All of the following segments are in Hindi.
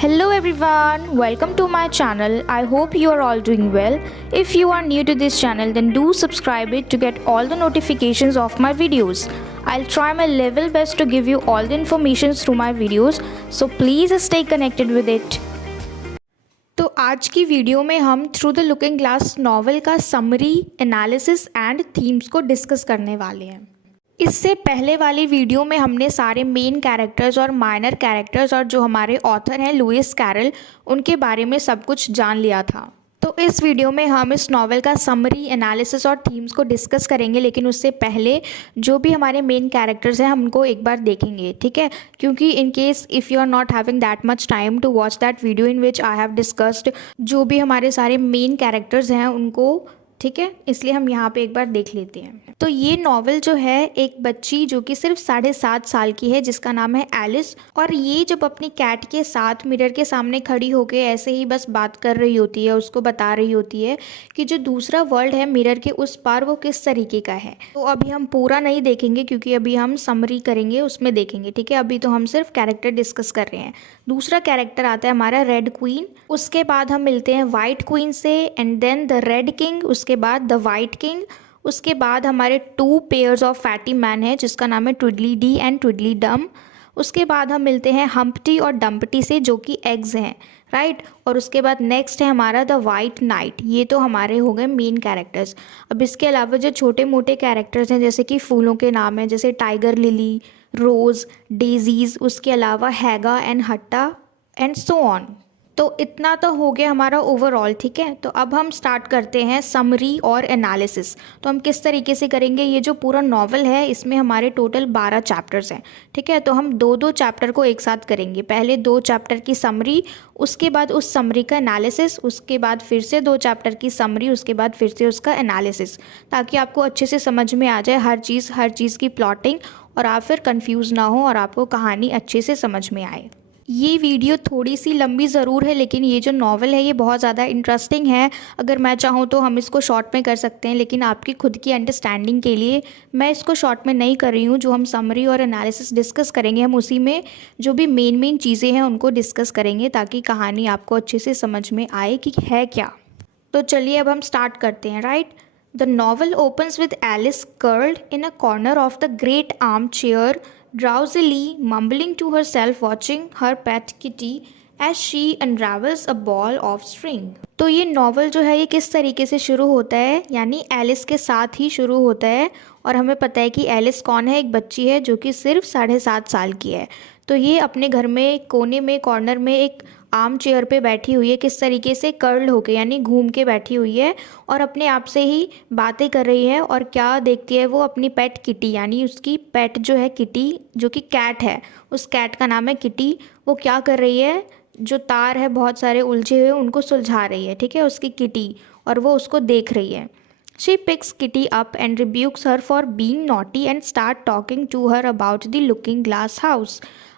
Hello everyone, welcome to my channel. I hope you are all doing well. If you are new to this channel, then do subscribe it to get all the notifications of my videos. I'll try my level best to give you all the information through my videos, so please stay connected with it. तो आज की वीडियो में हम through the looking glass novel का समरी, एनालिसिस एंड थीम्स को डिस्कस करने वाले हैं। इससे पहले वाली वीडियो में हमने सारे मेन कैरेक्टर्स और माइनर कैरेक्टर्स और जो हमारे ऑथर हैं लुइस कैरल, उनके बारे में सब कुछ जान लिया था। तो इस वीडियो में हम इस नॉवल का समरी, एनालिसिस और थीम्स को डिस्कस करेंगे, लेकिन उससे पहले जो भी हमारे मेन कैरेक्टर्स हैं हम उनको एक बार देखेंगे, ठीक है। क्योंकि in case if you are not having that much time to watch that video in which I have discussed जो भी हमारे सारे मेन कैरेक्टर्स हैं उनको, ठीक है, इसलिए हम यहाँ पे एक बार देख लेते हैं। तो ये नॉवल जो है एक बच्ची जो कि सिर्फ 7.5 साल की है, जिसका नाम है एलिस, और ये जब अपनी कैट के साथ मिरर के सामने खड़ी होकर ऐसे ही बस बात कर रही होती है, उसको बता रही होती है कि जो दूसरा वर्ल्ड है मिरर के उस पार वो किस तरीके का है। तो अभी हम पूरा नहीं देखेंगे क्योंकि अभी हम समरी करेंगे, उसमें देखेंगे, ठीक है। अभी तो हम सिर्फ कैरेक्टर डिस्कस कर रहे हैं। दूसरा कैरेक्टर आता है हमारा रेड क्वीन, उसके बाद हम मिलते हैं वाइट क्वीन से, and then the red king, उसके बाद द वाइट किंग, उसके बाद हमारे 2 पेयर्स ऑफ फैटी मैन है जिसका नाम है ट्विडली डी एंड ट्विडली डम। उसके बाद हम मिलते हैं हम्प्टी और डम्प्टी से जो कि एग्स हैं, राइट। और उसके बाद नेक्स्ट है हमारा द वाइट नाइट। ये तो हमारे हो गए मेन कैरेक्टर्स। अब इसके अलावा जो छोटे मोटे कैरेक्टर्स हैं जैसे कि फूलों के नाम हैं, जैसे टाइगर लिली, रोज़, डेजीज, उसके अलावा हैगा and Hatta and so on. तो इतना तो हो गया हमारा ओवरऑल, ठीक है। तो अब हम स्टार्ट करते हैं समरी और एनालिसिस। तो हम किस तरीके से करेंगे, ये जो पूरा नॉवल है इसमें हमारे टोटल 12 चैप्टर्स हैं, ठीक है। तो हम 2-2 चैप्टर को एक साथ करेंगे। पहले 2 चैप्टर की समरी, उसके बाद उस समरी का एनालिसिस, उसके बाद फिर से 2 चैप्टर की समरी, उसके बाद फिर से उसका एनालिसिस, ताकि आपको अच्छे से समझ में आ जाए हर चीज़ की प्लॉटिंग, और आप फिर कंफ्यूज ना हो और आपको कहानी अच्छे से समझ में आए। ये वीडियो थोड़ी सी लंबी ज़रूर है, लेकिन ये जो नॉवल है ये बहुत ज़्यादा इंटरेस्टिंग है। अगर मैं चाहूँ तो हम इसको शॉर्ट में कर सकते हैं, लेकिन आपकी खुद की अंडरस्टैंडिंग के लिए मैं इसको शॉर्ट में नहीं कर रही हूँ। जो हम समरी और एनालिसिस डिस्कस करेंगे हम उसी में जो भी मेन चीज़ें हैं उनको डिस्कस करेंगे, ताकि कहानी आपको अच्छे से समझ में आए कि है क्या। तो चलिए अब हम स्टार्ट करते हैं, right. The novel opens with Alice curled in a corner of the great arm chair, drowsily mumbling to herself, watching her pet kitty as she unravels a ball of string। तो ये नॉवल जो है ये किस तरीके से शुरू होता है, यानी एलिस के साथ ही शुरू होता है। और हमें पता है कि एलिस कौन है, एक बच्ची है जो कि सिर्फ 7.5 साल की है। तो ये अपने घर में कोने में कॉर्नर में एक आर्म चेयर पे बैठी हुई है, किस तरीके से, कर्ल होके यानी घूम के बैठी हुई है, और अपने आप से ही बातें कर रही है। और क्या देखती है वो, अपनी पेट किटी, यानी उसकी पेट जो है किटी, जो कि कैट है, उस कैट का नाम है किटी। वो क्या कर रही है, जो तार है बहुत सारे उलझे हुए उनको सुलझा रही है, ठीक है, उसकी किटी, और वो उसको देख रही है। She picks Kitty up and rebukes her for being naughty and start talking to her about the looking glass house।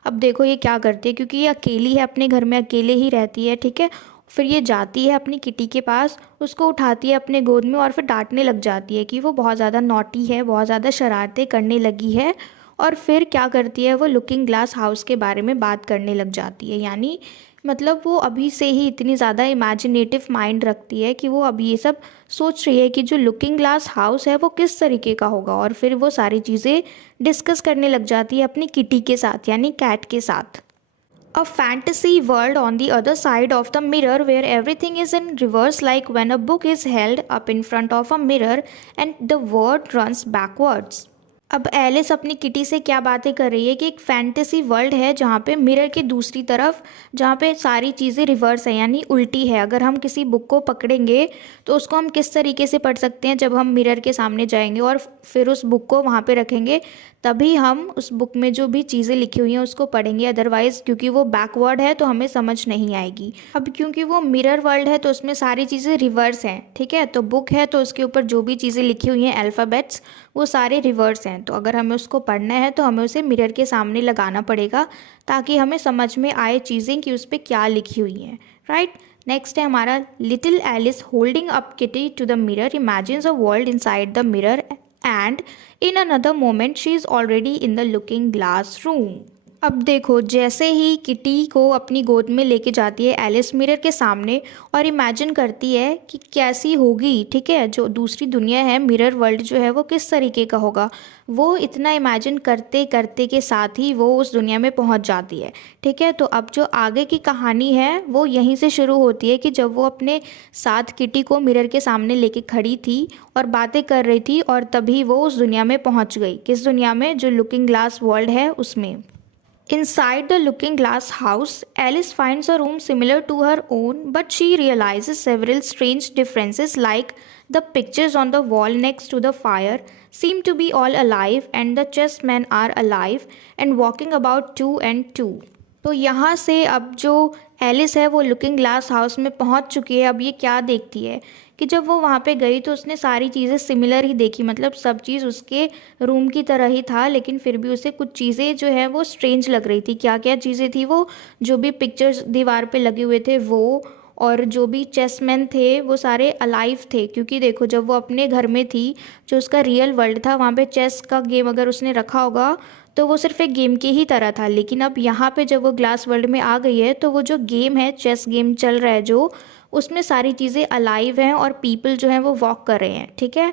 अब देखो ये क्या करती है, क्योंकि ये अकेली है, अपने घर में अकेले ही रहती है, ठीक है। फिर ये जाती है अपनी किटी के पास, उसको उठाती है अपने गोद में और फिर डांटने लग जाती है कि वो बहुत ज़्यादा नॉटी है, बहुत ज़्यादा शरारतें करने लगी है। और फिर क्या करती है, वो लुकिंग ग्लास हाउस के बारे में बात करने लग जाती है। यानी मतलब वो अभी से ही इतनी ज़्यादा इमेजिनेटिव माइंड रखती है कि वो अभी ये सब सोच रही है कि जो लुकिंग ग्लास हाउस है वो किस तरीके का होगा। और फिर वो सारी चीज़ें डिस्कस करने लग जाती है अपनी किटी के साथ, यानी कैट के साथ। A fantasy world on the other side of the mirror where everything is in reverse, like when a book is held up in front of a mirror and the word runs backwards। अब एलिस अपनी किटी से क्या बातें कर रही है कि एक फैंटेसी वर्ल्ड है जहाँ पे मिरर के दूसरी तरफ, जहाँ पे सारी चीज़ें रिवर्स है यानी उल्टी है। अगर हम किसी बुक को पकड़ेंगे तो उसको हम किस तरीके से पढ़ सकते हैं, जब हम मिरर के सामने जाएंगे और फिर उस बुक को वहाँ पे रखेंगे, तभी हम उस बुक में जो भी चीज़ें लिखी हुई हैं उसको पढ़ेंगे। अदरवाइज़ क्योंकि वो बैकवर्ड है तो हमें समझ नहीं आएगी। अब क्योंकि वो मिरर वर्ल्ड है तो उसमें सारी चीज़ें रिवर्स हैं, ठीक है। तो बुक है तो उसके ऊपर जो भी चीज़ें लिखी हुई हैं अल्फ़ाबेट्स, वो सारे रिवर्स हैं। तो अगर हमें उसको पढ़ना है तो हमें उसे मिरर के सामने लगाना पड़ेगा, ताकि हमें समझ में आए चीज़ें कि उस पर क्या लिखी हुई हैं, राइट। नेक्स्ट है हमारा little Alice holding up Kitty to the mirror imagines a world inside the mirror, and in another moment she is already in the looking glass room। अब देखो, जैसे ही किटी को अपनी गोद में लेके जाती है एलिस मिरर के सामने और इमेजिन करती है कि कैसी होगी, ठीक है, जो दूसरी दुनिया है, मिरर वर्ल्ड जो है वो किस तरीके का होगा। वो इतना इमेजिन करते करते के साथ ही वो उस दुनिया में पहुंच जाती है, ठीक है। तो अब जो आगे की कहानी है वो यहीं से शुरू होती है कि जब वो अपने साथ किटी को मिरर के सामने लेके खड़ी थी और बातें कर रही थी, और तभी वो उस दुनिया में पहुंच गई। किस दुनिया में? जो लुकिंग ग्लास वर्ल्ड है उसमें। Inside the looking glass house, Alice finds a room similar to her own, but she realizes several strange differences, like the pictures on the wall next to the fire seem to be all alive, and the chessmen are alive and walking about two and two. तो यहाँ से अब जो एलिस है वो लुकिंग ग्लास हाउस में पहुँच चुकी है। अब ये क्या देखती है कि जब वो वहाँ पे गई तो उसने सारी चीज़ें सिमिलर ही देखी, मतलब सब चीज़ उसके रूम की तरह ही था, लेकिन फिर भी उसे कुछ चीज़ें जो है वो स्ट्रेंज लग रही थी। क्या क्या चीज़ें थी वो? जो भी पिक्चर्स दीवार पे लगे हुए थे वो, और जो भी चेसमैन थे वो सारे अलाइव थे, क्योंकि देखो जब वो अपने घर में थी, जो उसका रियल वर्ल्ड था, वहाँ पे चेस का गेम अगर उसने रखा होगा तो वो सिर्फ एक गेम की ही तरह था। लेकिन अब यहाँ पे जब वो ग्लास वर्ल्ड में आ गई है तो वो जो गेम है, चेस गेम चल रहा है जो, उसमें सारी चीज़ें अलाइव हैं और पीपल जो हैं वो वॉक कर रहे हैं, ठीक है।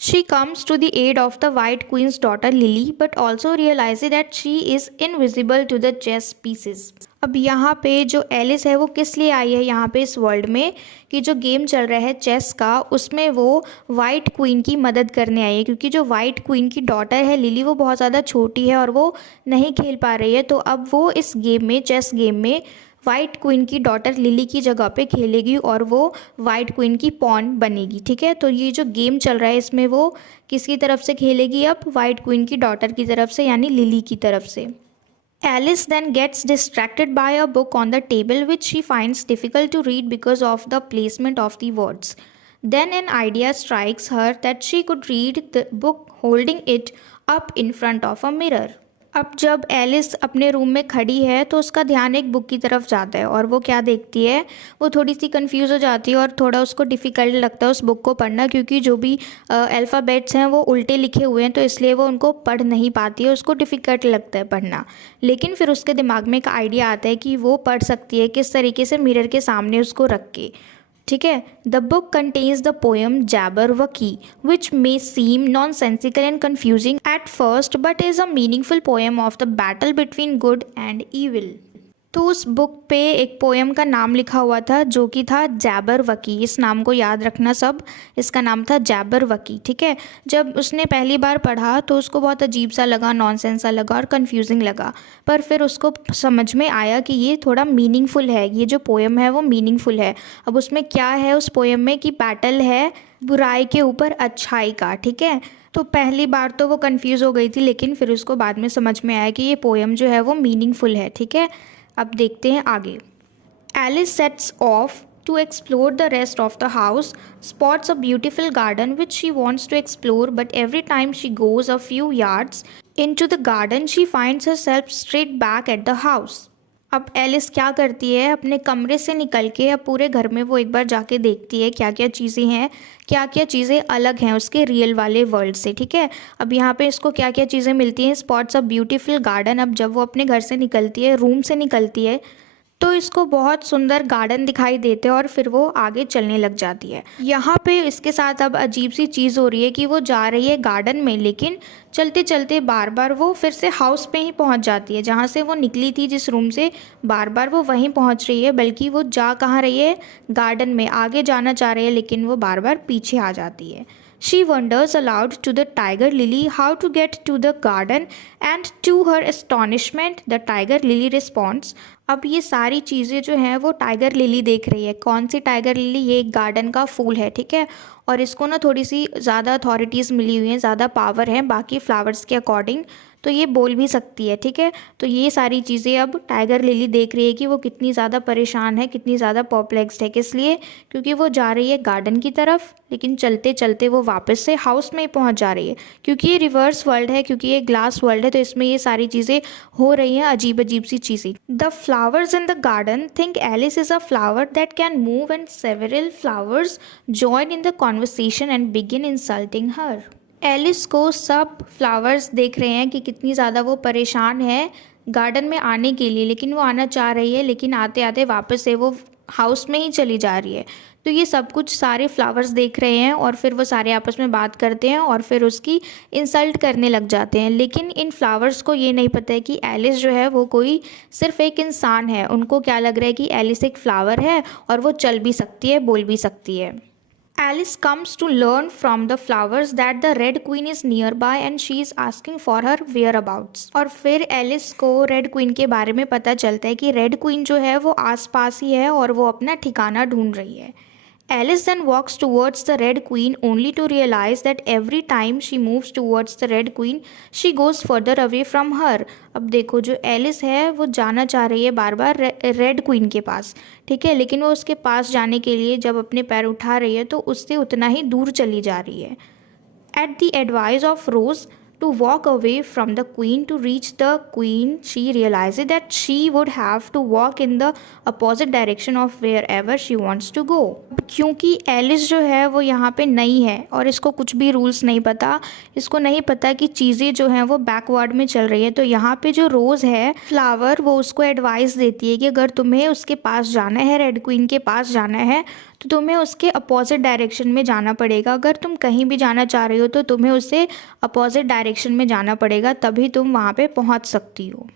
She comes to the aid of the White Queen's daughter Lily, but also realizes that she is invisible to the chess pieces. अब यहाँ पे जो एलिस है वो किस लिए आई है यहाँ पे इस वर्ल्ड में, कि जो गेम चल रहा है चेस का उसमें वो वाइट क्वीन की मदद करने आई है, क्योंकि जो वाइट क्वीन की डॉटर है लिली वो बहुत ज़्यादा छोटी है और वो नहीं खेल पा रही है। तो अब वो इस गेम में, चेस गेम में, वाइट क्वीन की डॉटर लिली की जगह पे खेलेगी और वो वाइट क्वीन की पॉन बनेगी, ठीक है। तो ये जो गेम चल रहा है इसमें वो किसकी तरफ से खेलेगी? अब वाइट क्वीन की डॉटर की तरफ से, यानी लिली की तरफ से। Alice then gets distracted by a book on the table which she finds difficult to read because of the placement of the words. Then an idea strikes her that she could read the book holding it up in front of a mirror. अब जब एलिस अपने रूम में खड़ी है तो उसका ध्यान एक बुक की तरफ जाता है और वो क्या देखती है, वो थोड़ी सी कंफ्यूज हो जाती है और थोड़ा उसको डिफ़िकल्ट लगता है उस बुक को पढ़ना, क्योंकि जो भी अल्फ़ाबेट्स हैं वो उल्टे लिखे हुए हैं, तो इसलिए वो उनको पढ़ नहीं पाती है, उसको डिफ़िकल्ट लगता है पढ़ना। लेकिन फिर उसके दिमाग में एक आइडिया आता है कि वो पढ़ सकती है किस तरीके से, मिरर के सामने उसको रख के, ठीक है। The book contains the poem Jabberwocky which may seem nonsensical and confusing at first but is a meaningful poem of the battle between good and evil. तो उस बुक पे एक पोएम का नाम लिखा हुआ था जो कि था जैबरवकी। इस नाम को याद रखना सब, इसका नाम था जैबरवकी, ठीक है। जब उसने पहली बार पढ़ा तो उसको बहुत अजीब सा लगा, नॉनसेंस सा लगा और कन्फ्यूजिंग लगा, पर फिर उसको समझ में आया कि ये थोड़ा मीनिंगफुल है, ये जो पोएम है वो मीनिंगफुल है। अब उसमें क्या है उस पोएम में, कि बैटल है बुराई के ऊपर अच्छाई का, ठीक है। तो पहली बार तो वो कंफ्यूज हो गई थी, लेकिन फिर उसको बाद में समझ में आया कि ये पोएम जो है वो मीनिंगफुल है, ठीक है। अब देखते हैं आगे। Alice sets off to explore the rest of the house, spots a beautiful garden which she wants to explore, but every time she goes a few yards into the garden she finds herself straight back at the house. अब एलिस क्या करती है, अपने कमरे से निकल के अब पूरे घर में वो एक बार जाके देखती है क्या क्या चीज़ें हैं, क्या क्या चीज़ें अलग हैं उसके रियल वाले वर्ल्ड से, ठीक है। अब यहाँ पे इसको क्या क्या चीज़ें मिलती हैं, स्पॉट्स अ ब्यूटीफुल गार्डन। अब जब वो अपने घर से निकलती है, रूम से निकलती है, तो इसको बहुत सुंदर गार्डन दिखाई देते हैं और फिर वो आगे चलने लग जाती है। यहाँ पे इसके साथ अब अजीब सी चीज़ हो रही है कि वो जा रही है गार्डन में, लेकिन चलते चलते बार बार वो फिर से हाउस पे ही पहुँच जाती है जहाँ से वो निकली थी, जिस रूम से, बार बार वो वहीं पहुँच रही है। बल्कि वो जा कहाँ रही है, गार्डन में आगे जाना चाह रही है, लेकिन वो बार बार पीछे आ जाती है। She wonders aloud to the tiger lily how to get to the garden, and to her astonishment the tiger lily responds. अब ये सारी चीज़ें जो हैं वो टाइगर लिली देख रही है। कौन सी टाइगर लिली? ये एक गार्डन का फूल है, ठीक है, और इसको ना थोड़ी सी ज़्यादा अथॉरिटीज़ मिली हुई हैं, ज़्यादा पावर है बाकी फ्लावर्स के अकॉर्डिंग, तो ये बोल भी सकती है, ठीक है। तो ये सारी चीज़ें अब टाइगर लिली देख रही है कि वो कितनी ज़्यादा परेशान है, कितनी ज़्यादा परप्लेक्स्ड है। किस लिए? क्योंकि वो जा रही है गार्डन की तरफ, लेकिन चलते चलते वो वापस से हाउस में पहुंच जा रही है, क्योंकि ये रिवर्स वर्ल्ड है, क्योंकि ये ग्लास वर्ल्ड है, तो इसमें ये सारी चीज़ें हो रही हैं, अजीब अजीब सी चीज़ें। The flowers in the garden think Alice is a flower that can move, and several flowers join in the conversation and begin insulting her. Alice को सब फ्लावर्स देख रहे हैं कि कितनी ज़्यादा वो परेशान है, गार्डन में आने के लिए, लेकिन वो आना चाह रही है, लेकिन आते आते वापस से वो हाउस में ही चली जा रही है। तो ये सब कुछ सारे फ्लावर्स देख रहे हैं और फिर वो सारे आपस में बात करते हैं और फिर उसकी इंसल्ट करने लग जाते हैं। लेकिन इन फ्लावर्स को ये नहीं पता है कि एलिस जो है वो कोई सिर्फ एक इंसान है। उनको क्या लग रहा है कि एलिस एक फ्लावर है और वो चल भी सकती है, बोल भी सकती है। Alice comes to learn from the flowers that the Red Queen is nearby and she is asking for her whereabouts। और फिर एलिस को रेड क्वीन के बारे में पता चलता है कि रेड क्वीन जो है वो आसपास ही है और वो अपना ठिकाना ढूंढ रही है। Alice then walks towards the Red Queen only to realize that every time she moves towards the Red Queen, she goes further away from her। अब देखो जो एलिस है वो जाना चाह रही है बार बार रेड क्वीन के पास, ठीक है, लेकिन वो उसके पास जाने के लिए जब अपने पैर उठा रही है तो उससे उतना ही दूर चली जा रही है। At the advice of Rose to walk away from the queen to reach the queen, she realizes that she would have to walk in the opposite direction of wherever she wants to go। क्योंकि एलिस जो है वो यहाँ पे नई है और इसको कुछ भी रूल्स नहीं पता, इसको नहीं पता कि चीज़ें जो हैं वो बैकवर्ड में चल रही है। तो यहाँ पे जो रोज़ है फ्लावर, वो उसको एडवाइस देती है कि अगर तुम्हें उसके पास जाना है, रेड क्वीन के पास जाना है, तो तुम्हें उसके अपोजिट डायरेक्शन में जाना पड़ेगा। अगर तुम कहीं भी जाना चाह रही हो तो तुम्हें उससे अपोजिट डायरेक्शन में जाना पड़ेगा, तभी तुम वहाँ पे पहुँच सकती हो।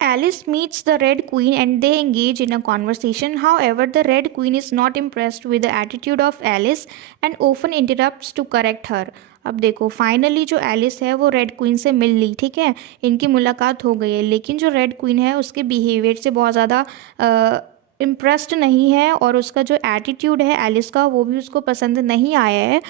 Alice meets the Red Queen and they engage in a conversation. However, the Red Queen is not impressed with the attitude of Alice and often interrupts to correct her। अब देखो फाइनली जो एलिस है वो रेड क्वीन से मिल ली, ठीक है, इनकी मुलाकात हो गई है, लेकिन जो रेड क्वीन है उसके बिहेवियर से बहुत ज़्यादा इम्प्रेस्ड नहीं है और उसका जो एटीट्यूड है एलिस का वो भी उसको पसंद नहीं आया है।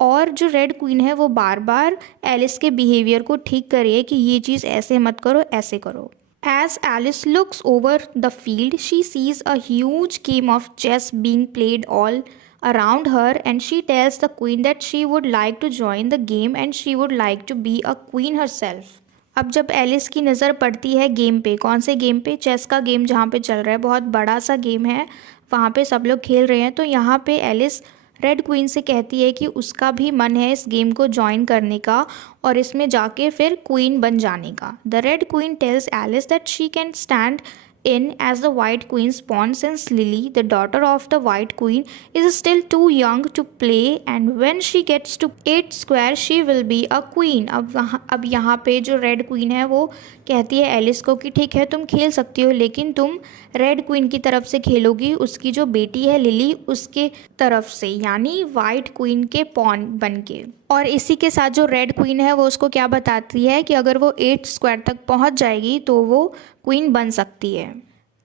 और जो रेड क्वीन है वो बार बार एलिस के बिहेवियर को ठीक कर रही है कि ये चीज़ ऐसे मत करो, ऐसे करो। As Alice looks over the field, she sees a huge game of chess being played all around her and she tells the queen that she would like to join the game and she would like to be a queen herself। अब जब एलिस की नज़र पड़ती है गेम पे, कौन से गेम पे, चेस का गेम जहाँ पे चल रहा है, बहुत बड़ा सा गेम है, वहाँ पे सब लोग खेल रहे हैं, तो यहाँ पे एलिस रेड क्वीन से कहती है कि उसका भी मन है इस गेम को ज्वाइन करने का और इसमें जाके फिर क्वीन बन जाने का। The red queen tells Alice that she can stand in as the white queen's pawn since Lily, the daughter of the white queen, is still too young to play and when she gets to 8 square she will be a queen। अब यहाँ पे जो रेड क्वीन है वो कहती है एलिस को कि ठीक है तुम खेल सकती हो, लेकिन तुम रेड क्वीन की तरफ से खेलोगी, उसकी जो बेटी है लिली उसके तरफ से, यानी वाइट क्वीन के पॉन बन के। और इसी के साथ जो रेड क्वीन है वो उसको क्या बताती है कि अगर वो 8 स्क्वायर तक पहुंच जाएगी तो वो क्वीन बन सकती है।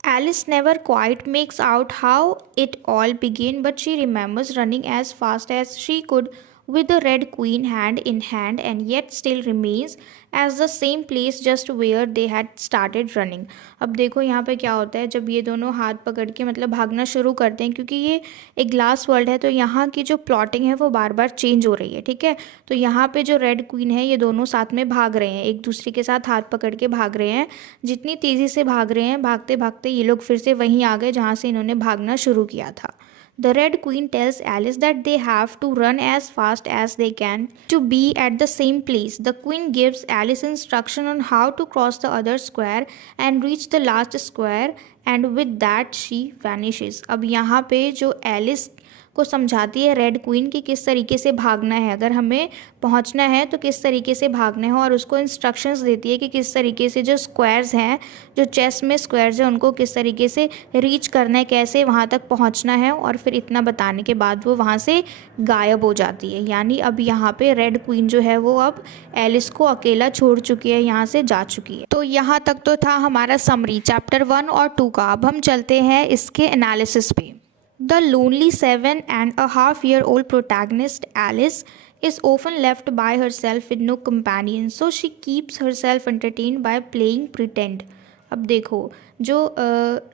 Alice never quite makes out how it all began, but she remembers running as fast as she could with the Red Queen hand in hand and yet still remains as the same place just where they had started running। अब देखो यहाँ पे क्या होता है, जब ये दोनों हाथ पकड़ के मतलब भागना शुरू करते हैं, क्योंकि ये एक ग्लास वर्ल्ड है तो यहाँ की जो प्लॉटिंग है वो बार बार चेंज हो रही है, ठीक है। तो यहाँ पे जो रेड क्वीन है ये दोनों साथ में भाग रहे हैं, एक दूसरे के साथ हाथ पकड़ के भाग रहे हैं। जितनी तेज़ी से भाग रहे हैं, भागते भागते ये लोग फिर से वहीं आ गए जहाँ से इन्होंने भागना शुरू किया था। The Red Queen tells Alice that they have to run as fast as they can to be at the same place। The Queen gives Alice instruction on how to cross the other square and reach the last square and with that she vanishes। अब यहाँ पे जो एलिस को समझाती है रेड क्वीन कि किस तरीके से भागना है, अगर हमें पहुंचना है तो किस तरीके से भागना है, और उसको इंस्ट्रक्शंस देती है कि किस तरीके से जो स्क्वायर्स हैं, जो चेस में स्क्वायर्स हैं, उनको किस तरीके से रीच करना है, कैसे वहां तक पहुंचना है। और फिर इतना बताने के बाद वो वहां से गायब हो जाती है। यानी अब यहाँ पे रेड क्वीन जो है वो अब एलिस को अकेला छोड़ चुकी है, यहाँ से जा चुकी है। तो यहाँ तक तो था हमारा समरी चैप्टर 1 और 2 का। अब हम चलते हैं इसके एनालिसिस पे। The lonely 7.5-year-old protagonist Alice is often left by herself with no companion, so she keeps herself entertained by playing pretend। अब देखो जो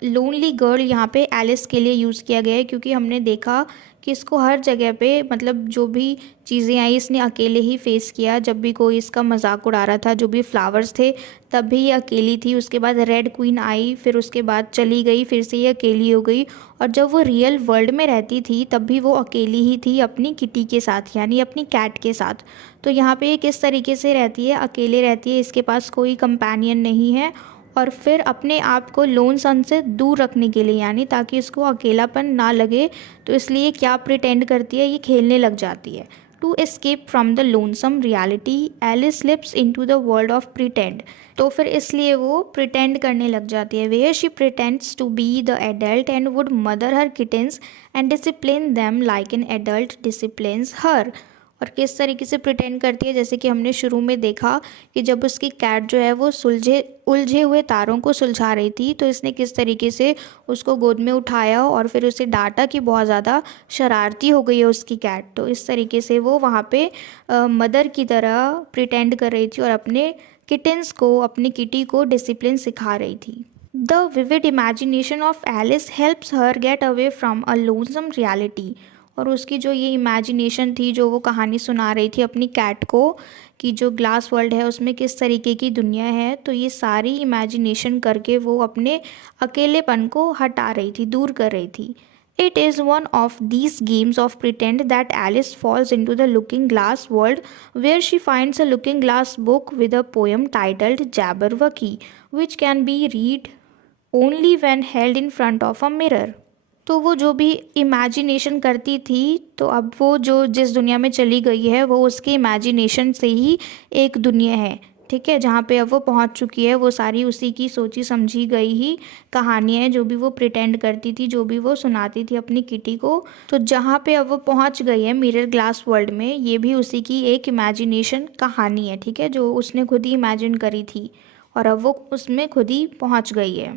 लोनली गर्ल यहाँ पे एलिस के लिए यूज़ किया गया है, क्योंकि हमने देखा कि इसको हर जगह पे मतलब जो भी चीज़ें आई इसने अकेले ही फेस किया। जब भी कोई इसका मजाक उड़ा रहा था, जो भी फ्लावर्स थे, तब भी ये अकेली थी। उसके बाद रेड क्वीन आई, फिर उसके बाद चली गई, फिर से ये अकेली हो गई। और जब वो रियल वर्ल्ड में रहती थी तब भी वो अकेली ही थी अपनी किटी के साथ, यानी अपनी कैट के साथ। तो यहाँ पे ये किस तरीके से रहती है, अकेले रहती है, इसके पास कोई कंपेनियन नहीं है और फिर अपने आप को लोनसम से दूर रखने के लिए, यानी ताकि इसको अकेलापन ना लगे, तो इसलिए क्या प्रिटेंड करती है, ये खेलने लग जाती है। To escape from the lonesome reality Alice slips into the world of pretend. तो फिर इसलिए वो प्रिटेंड करने लग जाती है। Where she pretends to be the adult and would mother her kittens and discipline them like an adult disciplines her. और किस तरीके से प्रिटेंड करती है, जैसे कि हमने शुरू में देखा कि जब उसकी कैट जो है वो उलझे हुए तारों को सुलझा रही थी, तो इसने किस तरीके से उसको गोद में उठाया और फिर उसे डांटा कि बहुत ज़्यादा शरारती हो गई है उसकी कैट। तो इस तरीके से वो वहाँ पे मदर की तरह प्रिटेंड कर रही थी और अपने किटन्स को, अपनी किटी को डिसिप्लिन सिखा रही थी। The vivid imagination of Alice helps her get away from a lonesome reality. और उसकी जो ये इमेजिनेशन थी, जो वो कहानी सुना रही थी अपनी कैट को कि जो ग्लास वर्ल्ड है उसमें किस तरीके की दुनिया है, तो ये सारी इमेजिनेशन करके वो अपने अकेलेपन को हटा रही थी, दूर कर रही थी। It is one of these games of pretend that Alice falls into the looking glass world, where she finds a looking glass book with a poem titled Jabberwocky, which can be read only when held in front of a mirror. तो वो जो भी इमेजिनेशन करती थी, तो अब वो जो जिस दुनिया में चली गई है वो उसके इमेजिनेशन से ही एक दुनिया है, ठीक है, जहाँ पे अब वो पहुँच चुकी है। वो सारी उसी की सोची समझी गई ही कहानियाँ हैं जो भी वो प्रिटेंड करती थी, जो भी वो सुनाती थी अपनी किटी को। तो जहाँ पे अब वो पहुँच गई है मिरर ग्लास वर्ल्ड में, ये भी उसी की एक इमेजिनेशन कहानी है, ठीक है, जो उसने खुद ही इमेजिन करी थी और अब वो उसमें खुद ही पहुँच गई है।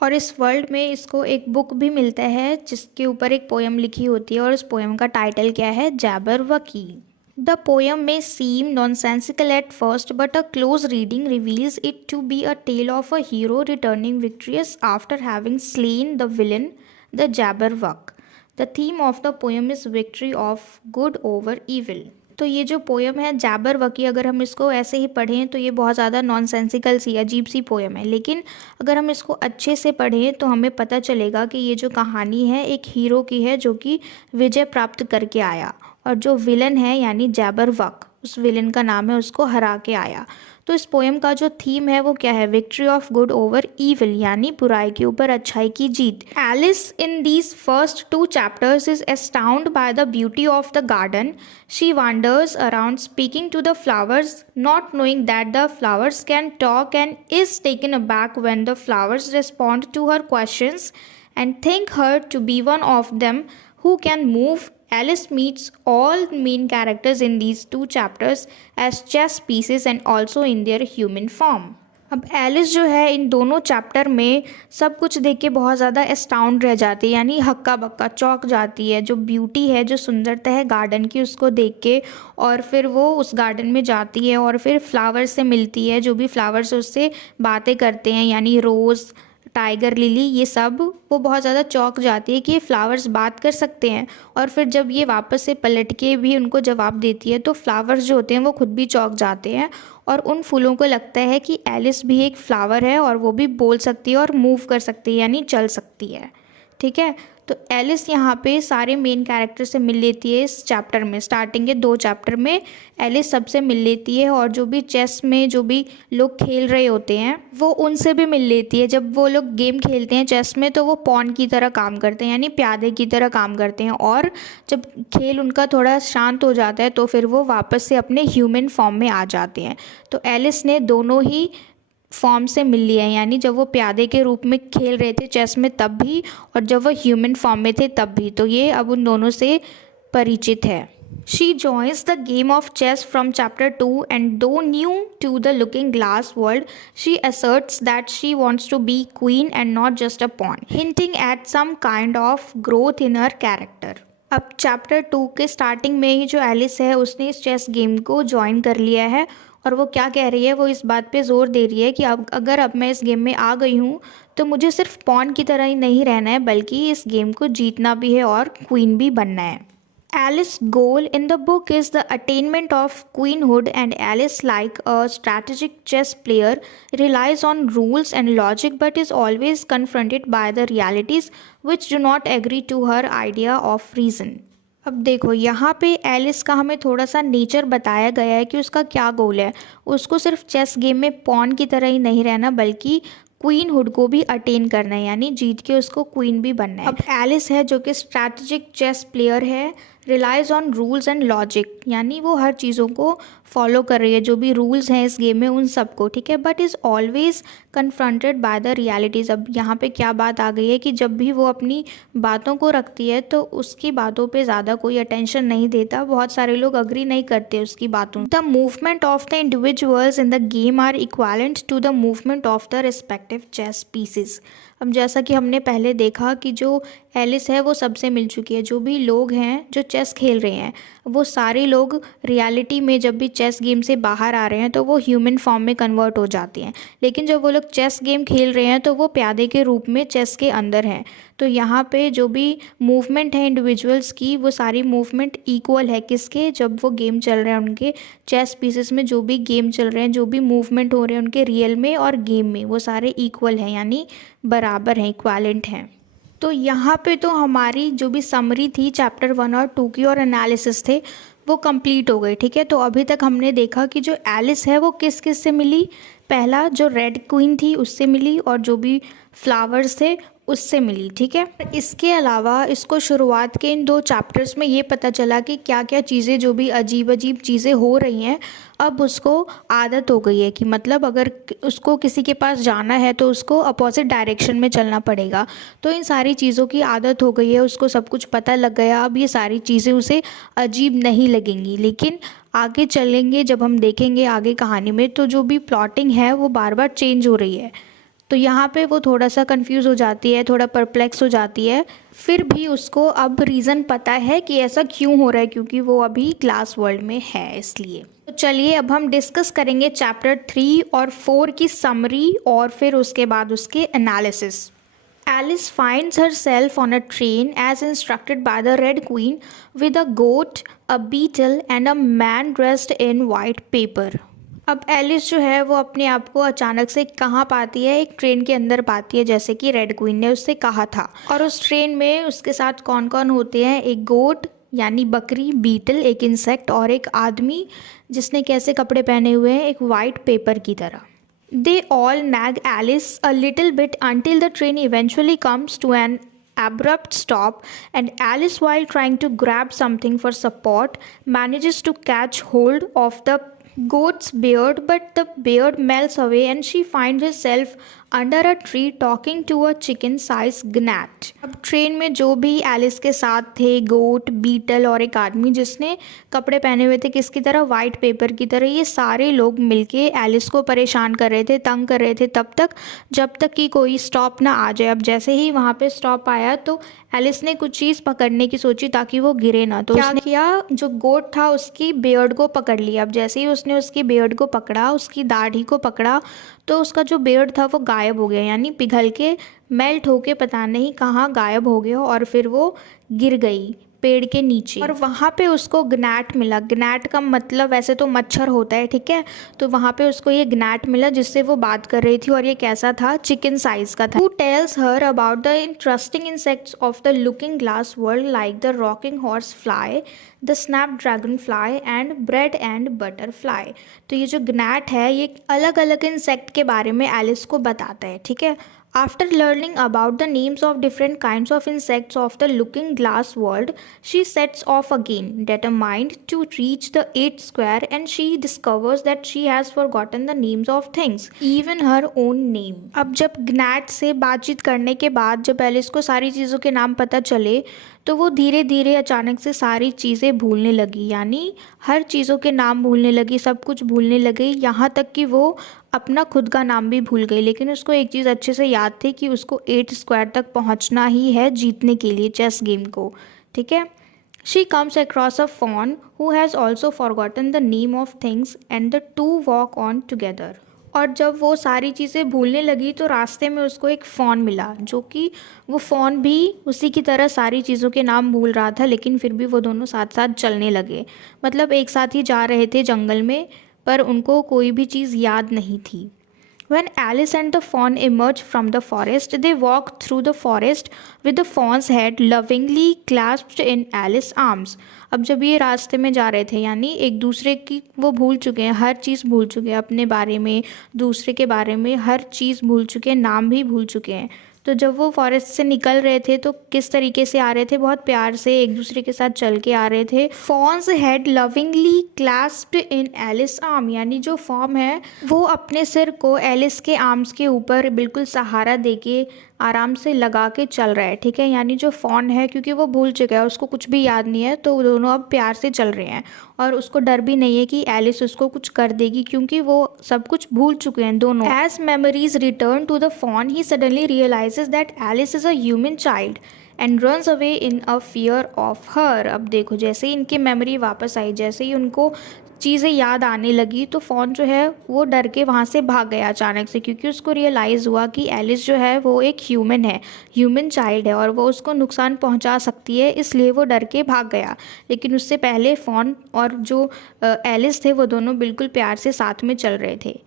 और इस वर्ल्ड में इसको एक बुक भी मिलता है जिसके ऊपर एक पोएम लिखी होती है और उस पोएम का टाइटल क्या है, जैबरवकी। The poem may seem nonsensical at first but a close reading reveals it to be a tale of a hero returning victorious after having slain the villain the Jabberwock. The theme of the poem is victory of good over evil. तो ये जो पोएम है जैबरवकी, अगर हम इसको ऐसे ही पढ़ें तो ये बहुत ज़्यादा नॉनसेंसिकल सी अजीब सी पोएम है, लेकिन अगर हम इसको अच्छे से पढ़ें तो हमें पता चलेगा कि ये जो कहानी है एक हीरो की है जो कि विजय प्राप्त करके आया, और जो विलन है यानी जैबरवक, उस विलन का नाम है, उसको हरा के आया। तो इस पोएम का जो थीम है वो क्या है, victory of good over evil, यानी बुराई के ऊपर अच्छाई की जीत। Alice in these first 2 chapters is astound by the beauty of the garden. She wanders around speaking to the flowers, not knowing that the flowers can talk, and is taken aback when the flowers respond to her questions and think her to be one of them who can move. Alice meets all main characters in these 2 chapters as chess pieces and also in their human form. अब एलिस जो है इन दोनों चैप्टर में सब कुछ देख के बहुत ज़्यादा एस्टाउंड रह जाती है, यानी हक्का बक्का चौंक जाती है। जो ब्यूटी है, जो सुंदरता है गार्डन की, उसको देख के, और फिर वो उस गार्डन में जाती है और फिर फ्लावर्स से मिलती है, जो भी फ्लावर्स उससे बातें करते हैं, यानी रोज़, टाइगर लिली, ये सब, वो बहुत ज़्यादा चौंक जाती है कि ये फ्लावर्स बात कर सकते हैं। और फिर जब ये वापस से पलट के भी उनको जवाब देती है तो फ्लावर्स जो होते हैं वो खुद भी चौंक जाते हैं, और उन फूलों को लगता है कि एलिस भी एक फ्लावर है और वो भी बोल सकती है और मूव कर सकती है, यानी चल सकती है, ठीक है। तो एलिस यहाँ पे सारे मेन कैरेक्टर से मिल लेती है इस चैप्टर में। स्टार्टिंग के 2 चैप्टर में एलिस सबसे मिल लेती है, और जो भी चेस में जो भी लोग खेल रहे होते हैं वो उनसे भी मिल लेती है। जब वो लोग गेम खेलते हैं चेस में तो वो पॉन की तरह काम करते हैं, यानी प्यादे की तरह काम करते हैं, और जब खेल उनका थोड़ा शांत हो जाता है तो फिर वो वापस से अपने ह्यूमन फॉर्म में आ जाते हैं। तो एलिस ने दोनों ही फॉर्म से मिल लिया है, यानी जब वो प्यादे के रूप में खेल रहे थे चेस में तब भी, और जब वो ह्यूमन फॉर्म में थे तब भी, तो ये अब उन दोनों से परिचित है। She joins the game of chess from chapter 2, and though new to the looking glass world, she asserts that she wants to be queen and not just a pawn, hinting at some kind of growth in her character. अब चैप्टर 2 के स्टार्टिंग में ही जो एलिस है उसने इस चेस गेम को ज्वाइन कर लिया है, और वो क्या कह रही है, वो इस बात पे जोर दे रही है कि अब मैं इस गेम में आ गई हूँ तो मुझे सिर्फ पॉन की तरह ही नहीं रहना है, बल्कि इस गेम को जीतना भी है और क्वीन भी बनना है। Alice's goal in the book is the attainment of queenhood, and Alice, like a strategic chess player, relies on rules and logic but is always confronted by the realities which do not agree to her idea of reason. अब देखो यहाँ पे एलिस का हमें थोड़ा सा नेचर बताया गया है कि उसका क्या गोल है। उसको सिर्फ चेस गेम में पॉन की तरह ही नहीं रहना, बल्कि क्वीनहुड को भी अटेन करना है, यानी जीत के उसको क्वीन भी बनना है। अब एलिस है जो कि स्ट्रैटेजिक चेस प्लेयर है, relies on rules and logic, यानी वो हर चीज़ों को फॉलो कर रही है, जो भी रूल्स हैं इस गेम में उन सबको, ठीक है, but is always confronted by the realities. अब यहाँ पे क्या बात आ गई है कि जब भी वो अपनी बातों को रखती है तो उसकी बातों पे ज़्यादा कोई अटेंशन नहीं देता, बहुत सारे लोग अग्री नहीं करते उसकी बातों। The movement of the individuals in the game are equivalent to the movement of the respective chess pieces. अब जैसा कि हमने पहले देखा कि जो एलिस है वो सबसे मिल चुकी है, जो भी लोग हैं जो चेस खेल रहे हैं वो सारे लोग रियलिटी में जब भी चेस गेम से बाहर आ रहे हैं तो वो ह्यूमन फॉर्म में कन्वर्ट हो जाती हैं, लेकिन जब वो लोग चेस गेम खेल रहे हैं तो वो प्यादे के रूप में चेस के अंदर हैं। तो यहाँ पे जो भी मूवमेंट है इंडिविजुअल्स की वो सारी मूवमेंट इक्वल है किसके, जब वो गेम चल रहे हैं उनके चेस पीसेस में, जो भी गेम चल रहे हैं, जो भी मूवमेंट हो रहे हैं उनके रियल में और गेम में, वो सारे इक्वल हैं, यानी बराबर हैं, इक्वालेंट हैं। तो यहाँ पे तो हमारी जो भी समरी थी चैप्टर 1 और 2 की और एनालिसिस थे वो कंप्लीट हो गए, ठीक है। तो अभी तक हमने देखा कि जो एलिस है वो किस किस से मिली, पहला जो रेड क्वीन थी उससे मिली और जो भी फ्लावर्स थे उससे मिली, ठीक है। इसके अलावा इसको शुरुआत के इन 2 चैप्टर्स में ये पता चला कि क्या क्या चीज़ें, जो भी अजीब अजीब चीज़ें हो रही हैं, अब उसको आदत हो गई है कि मतलब अगर उसको किसी के पास जाना है तो उसको अपोजिट डायरेक्शन में चलना पड़ेगा। तो इन सारी चीज़ों की आदत हो गई है, उसको सब कुछ पता लग गया, अब ये सारी चीज़ें उसे अजीब नहीं लगेंगी। लेकिन आगे चलेंगे जब हम देखेंगे आगे कहानी में तो जो भी प्लॉटिंग है वो बार बार चेंज हो रही है, तो यहाँ पे वो थोड़ा सा कंफ्यूज हो जाती है, थोड़ा परप्लेक्स हो जाती है। फिर भी उसको अब रीज़न पता है कि ऐसा क्यों हो रहा है, क्योंकि वो अभी ग्लास वर्ल्ड में है इसलिए। तो चलिए अब हम डिस्कस करेंगे चैप्टर 3 और 4 की समरी और फिर उसके बाद उसके analysis. Alice finds herself on a train as instructed by the Red Queen with a goat, a beetle and a man dressed in white paper. अब एलिस जो है वो अपने आप को अचानक से कहाँ पाती है, एक ट्रेन के अंदर पाती है, जैसे कि रेड क्वीन ने उससे कहा था। और उस ट्रेन में उसके साथ कौन कौन होते हैं, एक गोट यानी बकरी, बीटल एक इंसेक्ट और एक आदमी जिसने कैसे कपड़े पहने हुए हैं, एक वाइट पेपर की तरह। They all nag Alice a little bit until the train eventually comes to an abrupt stop, and Alice, while trying to grab something for support, manages to catch hold of the goat's beard, but the beard melts away and she finds herself under a tree talking to a chicken sized gnat. अब ट्रेन में जो भी एलिस के साथ थे, गोट, बीटल और एक आदमी जिसने कपड़े पहने हुए थे किसकी तरह, वाइट पेपर की तरह, ये सारे लोग मिलके एलिस को परेशान कर रहे थे, तंग कर रहे थे तब तक जब तक कि कोई स्टॉप ना आ जाए। अब जैसे ही वहाँ पे स्टॉप आया तो एलिस ने कुछ चीज़ पकड़ने की सोची ताकि वो गिरे ना, तो उसने किया, जो गोट था उसकी बियर्ड को पकड़ लिया। अब जैसे ही उसने उसकी बियर्ड को पकड़ा, उसकी दाढ़ी को पकड़ा, तो उसका जो बियर्ड था वो गायब हो गया, यानी पिघल के मेल्ट होके पता नहीं कहाँ गायब हो गया और फिर वो गिर गई पेड़ के नीचे। और वहाँ पे उसको ग्नैट मिला। ग्नैट का मतलब वैसे तो मच्छर होता है, ठीक है, तो वहाँ पे उसको ये ग्नैट मिला जिससे वो बात कर रही थी और ये कैसा था, चिकन साइज का था। Who tells her about the interesting insects of the looking glass world like the rocking horse fly, the snapdragon fly and bread and butter fly। तो ये जो ग्नैट है ये अलग अलग इंसेक्ट के बारे में एलिस को बताता है, ठीक है। After learning about the names of different kinds of insects of the looking glass world, she sets off again, determined to reach the 8th square, and she discovers that she has forgotten the names of things, even her own name। अब जब ग्नैट से बातचीत करने के बाद जब एलिस को सारी चीज़ों के नाम पता चले तो वो धीरे धीरे अचानक से सारी चीज़ें भूलने लगी, यानी हर चीज़ों के नाम भूलने लगी, सब कुछ भूलने लगी, यहाँ तक कि वो अपना खुद का नाम भी भूल गई। लेकिन उसको एक चीज़ अच्छे से याद थी कि उसको 8 स्क्वायर तक पहुँचना ही है जीतने के लिए चेस गेम को, ठीक है। She comes across a fawn who has also forgotten the name of things and the two walk on together। और जब वो सारी चीज़ें भूलने लगी तो रास्ते में उसको एक फ़ॉन मिला, जो कि वो फ़ॉन भी उसी की तरह सारी चीज़ों के नाम भूल रहा था, लेकिन फिर भी वो दोनों साथ साथ चलने लगे। मतलब एक साथ ही जा रहे थे जंगल में, पर उनको कोई भी चीज़ याद नहीं थी। When Alice and the fawn emerged from the forest, they walked through the forest with the fawn's head lovingly clasped in Alice's arms. अब जब ये रास्ते में जा रहे थे, यानी एक दूसरे की वो भूल चुके हैं, हर चीज़ भूल चुके हैं, अपने बारे में, दूसरे के बारे में, हर चीज़ भूल चुके हैं, नाम भी भूल चुके हैं। तो जब वो फॉरेस्ट से निकल रहे थे तो किस तरीके से आ रहे थे, बहुत प्यार से एक दूसरे के साथ चल के आ रहे थे। फॉन्स हेड लविंगली क्लैस्प्ड इन एलिस आर्म, यानी जो फॉर्म है वो अपने सिर को एलिस के आर्म्स के ऊपर बिल्कुल सहारा देके आराम से लगा के चल रहा है, ठीक है। यानी जो फॉन है, क्योंकि वो भूल चुका है, उसको कुछ भी याद नहीं है, तो वो दोनों अब प्यार से चल रहे हैं और उसको डर भी नहीं है कि एलिस उसको कुछ कर देगी, क्योंकि वो सब कुछ भूल चुके हैं दोनों। As memories return to the fawn, he suddenly realizes that Alice is a human child and runs away in a fear of her. अब देखो, जैसे ही इनकी मेमोरी वापस आई, जैसे ही उनको चीज़ें याद आने लगी, तो फ़ोन जो है वो डर के वहाँ से भाग गया अचानक से, क्योंकि उसको रियलाइज़ हुआ कि एलिस जो है वो एक ह्यूमन है, ह्यूमन चाइल्ड है और वो उसको नुकसान पहुँचा सकती है, इसलिए वो डर के भाग गया। लेकिन उससे पहले फ़ोन और जो एलिस थे वो दोनों बिल्कुल प्यार से साथ में चल रहे थे।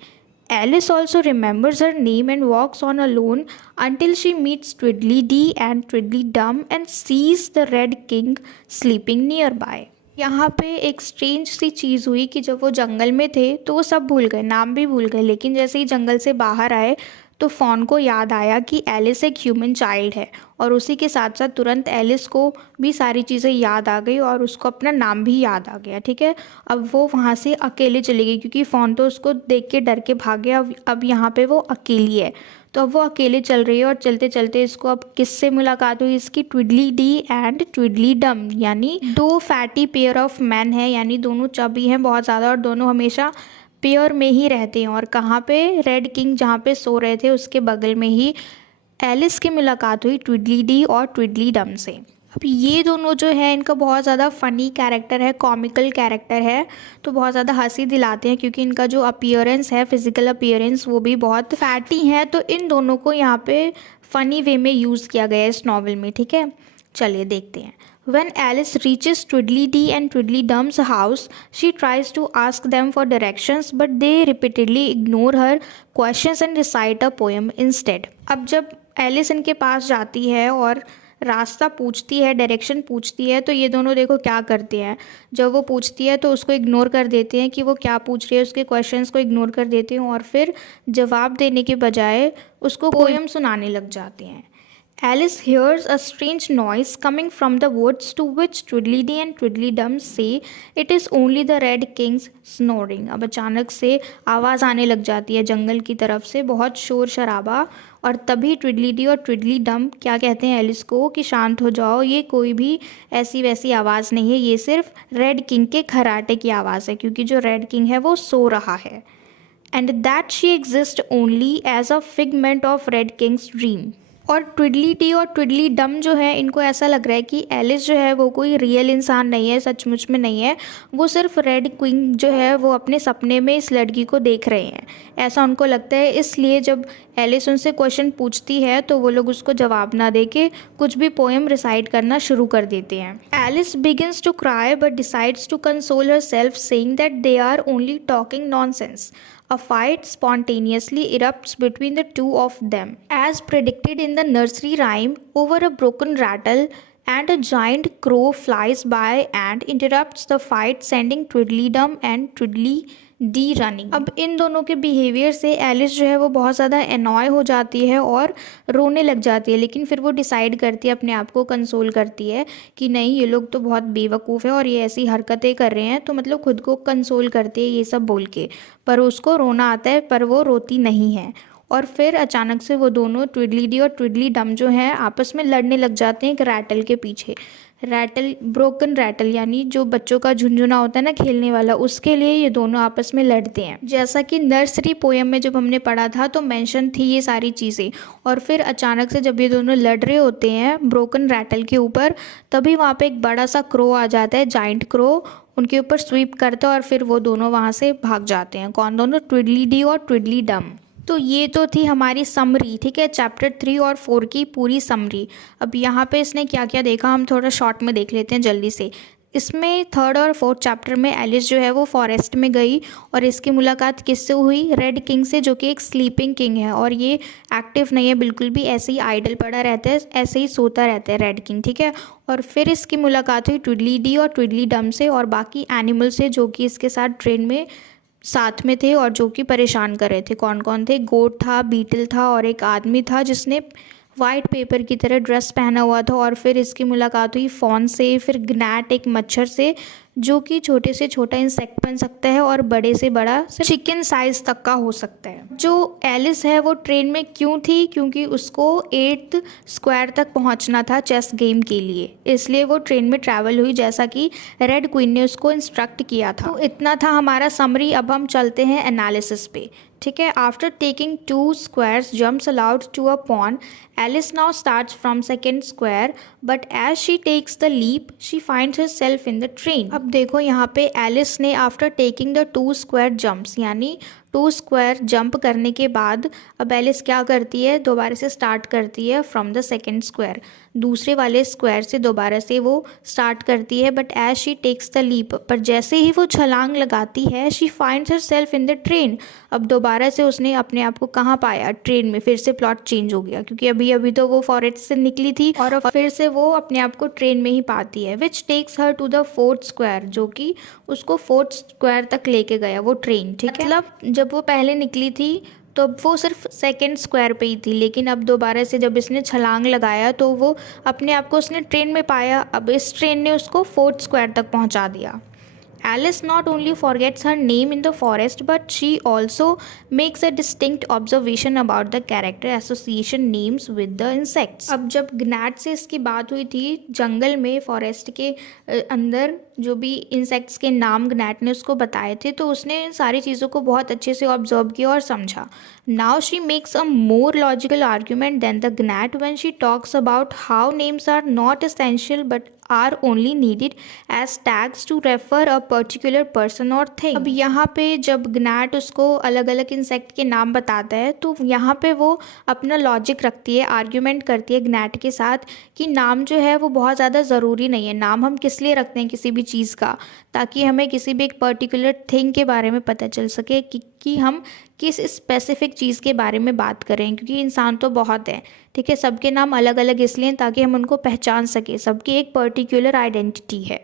Alice also remembers her name and walks on alone until she meets Tweedledee and Tweedledum and sees the Red King sleeping nearby. यहाँ पे एक स्ट्रेंज सी चीज़ हुई कि जब वो जंगल में थे तो वो सब भूल गए, नाम भी भूल गए, लेकिन जैसे ही जंगल से बाहर आए तो फॉन को याद आया कि एलिस एक ह्यूमन चाइल्ड है, और उसी के साथ साथ तुरंत एलिस को भी सारी चीज़ें याद आ गई और उसको अपना नाम भी याद आ गया, ठीक है। अब वो वहाँ से अकेले चली गई, क्योंकि फ़ोन तो उसको देख के डर के भाग गया, अब यहाँ पे वो अकेली है, तो अब वो अकेले चल रही है। और चलते चलते इसको अब किससे मुलाकात हुई इसकी, ट्विडली एंड ट्विडलीडम, यानी दो फैटी पेयर ऑफ मैन है, यानी दोनों चबी हैं बहुत ज़्यादा और दोनों हमेशा पेयर में ही रहते हैं। और कहाँ पे, रेड किंग जहाँ पे सो रहे थे उसके बगल में ही एलिस की मुलाकात हुई ट्विडलीडी और ट्विडलीडम से। अब ये दोनों जो है, इनका बहुत ज़्यादा फ़नी कैरेक्टर है, कॉमिकल कैरेक्टर है, तो बहुत ज़्यादा हंसी दिलाते हैं, क्योंकि इनका जो अपीयरेंस है, फिजिकल अपीयरेंस, वो भी बहुत फैटी है। तो इन दोनों को यहाँ पे फ़नी वे में यूज़ किया गया है इस नावल में, ठीक है। चलिए देखते हैं। When Alice reaches Tweedledee and Tweedledum's house, she tries to ask them for directions, but they repeatedly ignore her questions and recite a poem instead. अब जब एलिस इनके पास जाती है और रास्ता पूछती है, डायरेक्शन पूछती है, तो ये दोनों देखो क्या करते हैं। जब वो पूछती है तो उसको इग्नोर कर देते हैं कि वो क्या पूछ रही है, उसके क्वेश्चंस को इग्नोर कर देते हैं और फिर जवाब देने के बजाय उसको पोएम सुनाने लग जाते हैं। Alice hears a strange noise coming from the woods, to which Tweedledee and Tweedledum say it is only the Red King's snoring. अब अचानक से आवाज़ आने लग जाती है जंगल की तरफ से, बहुत शोर शराबा, और तभी ट्विडलीडी और ट्विडलीडम क्या कहते हैं एलिस को कि शांत हो जाओ, ये कोई भी ऐसी वैसी आवाज़ नहीं है, ये सिर्फ रेड किंग के खर्राटे की आवाज़ है, क्योंकि जो रेड किंग है वो सो रहा है। And that she exist only as a figment of red king's dream. और ट्विडलीडी और ट्विडलीडम जो है, इनको ऐसा लग रहा है कि एलिस जो है वो कोई रियल इंसान नहीं है, सचमुच में नहीं है, वो सिर्फ रेड क्वीन जो है वो अपने सपने में इस लड़की को देख रहे हैं, ऐसा उनको लगता है। इसलिए जब एलिस उनसे क्वेश्चन पूछती है तो वो लोग उसको जवाब ना दे के कुछ भी पोएम रिसाइट करना शुरू कर देते हैं। Alice begins to cry but decides to console herself, saying that they are only talking nonsense. A fight spontaneously erupts between the two of them, as predicted in the nursery rhyme, over a broken rattle, and a giant crow flies by and interrupts the fight, sending Tweedledum and Tweedledee running. अब इन दोनों के बिहेवियर से एलिस जो है वो बहुत ज़्यादा एनॉय हो जाती है और रोने लग जाती है, लेकिन फिर वो डिसाइड करती है, अपने आप को कंसोल करती है कि नहीं, ये लोग तो बहुत बेवकूफ़ है और ये ऐसी हरकतें कर रहे हैं, तो मतलब खुद को कंसोल करती है ये सब बोल के। पर उसको रोना आता है, पर वो रोती नहीं है। और फिर अचानक से वो दोनों ट्विडलीडी और ट्विडलीडम जो हैं आपस में लड़ने लग जाते हैं एक रैटल के पीछे। रैटल, ब्रोकन रैटल, यानी जो बच्चों का झुंझुना होता है ना खेलने वाला, उसके लिए ये दोनों आपस में लड़ते हैं। जैसा कि नर्सरी पोएम में जब हमने पढ़ा था तो मेंशन थी ये सारी चीज़ें। और फिर अचानक से जब ये दोनों लड़ रहे होते हैं ब्रोकन रैटल के ऊपर, तभी वहाँ पे एक बड़ा सा क्रो आ जाता है, जाइंट क्रो, उनके ऊपर स्वीप करता है और फिर वो दोनों वहाँ से भाग जाते हैं। कौन दोनों? ट्विडलीडी और ट्विडलीडम। तो ये तो थी हमारी समरी, ठीक है, चैप्टर 3 और 4 की पूरी समरी। अब यहाँ पे इसने क्या क्या देखा हम थोड़ा शॉर्ट में देख लेते हैं जल्दी से। इसमें थर्ड और फोर्थ चैप्टर में एलिस जो है वो फॉरेस्ट में गई और इसकी मुलाकात किससे हुई, रेड किंग से, जो कि एक स्लीपिंग किंग है और ये एक्टिव नहीं है बिल्कुल भी, ऐसे ही आइडल पड़ा रहता है, ऐसे ही सोता रहता है रेड किंग, ठीक है। और फिर इसकी मुलाकात हुई ट्विडली डी और ट्विडली डम से और बाकी एनिमल से जो कि इसके साथ ट्रेन में साथ में थे और जो कि परेशान कर रहे थे। कौन कौन थे, गोट था, बीटल था और एक आदमी था जिसने वाइट पेपर की तरह ड्रेस पहना हुआ था। और फिर इसकी मुलाकात हुई फॉन से, फिर ग्नैट एक मच्छर से जो कि छोटे से छोटा इंसेक्ट बन सकता है और बड़े से बड़ा चिकन साइज तक का हो सकता है। जो एलिस है वो ट्रेन में क्यों थी, क्योंकि उसको 8th स्क्वायर तक पहुंचना था चेस गेम के लिए, इसलिए वो ट्रेन में ट्रैवल हुई जैसा कि रेड क्वीन ने उसको इंस्ट्रक्ट किया था। तो इतना था हमारा समरी। अब हम चलते हैं एनालिसिस पे, ठीक है। After taking 2 squares jumps aloud to a pawn, Alice now starts from second square, but as she takes the leap, she finds herself in the train. अब देखो यहाँ पे एलिस ने after taking the 2 square jumps, यानी 2 स्क्वायर जंप करने के बाद अब एलिस क्या करती है, दोबारा से स्टार्ट करती है फ्रॉम द सेकेंड स्क्वायर, दूसरे वाले स्क्वायर से दोबारा से वो स्टार्ट करती है। But as she takes the leap, पर जैसे ही वो छलांग लगाती है, she finds herself in the train. अब दोबारा से उसने अपने आप को कहाँ पाया, ट्रेन में। फिर से प्लॉट चेंज हो गया क्योंकि अभी तो वो फॉरेस्ट से निकली थी और फिर से वो अपने आप को ट्रेन में ही पाती है। Which takes her to the 4th square, जो कि उसको 4th स्क्वायर तक लेके गया वो ट्रेन, ठीक है। मतलब जब वो पहले निकली थी तो वो सिर्फ सेकेंड स्क्वायर पे ही थी, लेकिन अब दोबारा से जब इसने छलांग लगाया तो वो अपने आप को उसने ट्रेन में पाया। अब इस ट्रेन ने उसको 4th स्क्वायर तक पहुंचा दिया। Alice not only forgets her name in the forest, but she also makes a distinct observation about the character association names with the insects. अब जब ग्नैट से इसकी बात हुई थी जंगल में, फॉरेस्ट के अंदर जो भी इंसेक्ट्स के नाम ग्नैट ने उसको बताए थे, तो उसने इन सारी चीज़ों को बहुत अच्छे से ऑब्जर्व किया और समझा। Now she makes a more logical argument than the gnat when she talks about how names are not essential but are only needed as tags to refer a particular person or thing. अब यहाँ पे जब ग्नैट उसको अलग अलग इंसेक्ट के नाम बताता है तो यहाँ पे वो अपना लॉजिक रखती है, आर्ग्यूमेंट करती है ग्नैट के साथ कि नाम जो है वो बहुत ज़्यादा ज़रूरी नहीं है। नाम हम किस लिए रखते हैं किसी भी चीज़ का, ताकि हमें किसी भी एक पर्टिकुलर थिंग के बारे में पता चल सके कि हम किस स्पेसिफिक चीज़ के बारे में बात करें, क्योंकि इंसान तो बहुत हैं, ठीक है। सबके नाम अलग अलग इसलिए ताकि हम उनको पहचान सकें, सबकी एक पर्टिकुलर आइडेंटिटी है,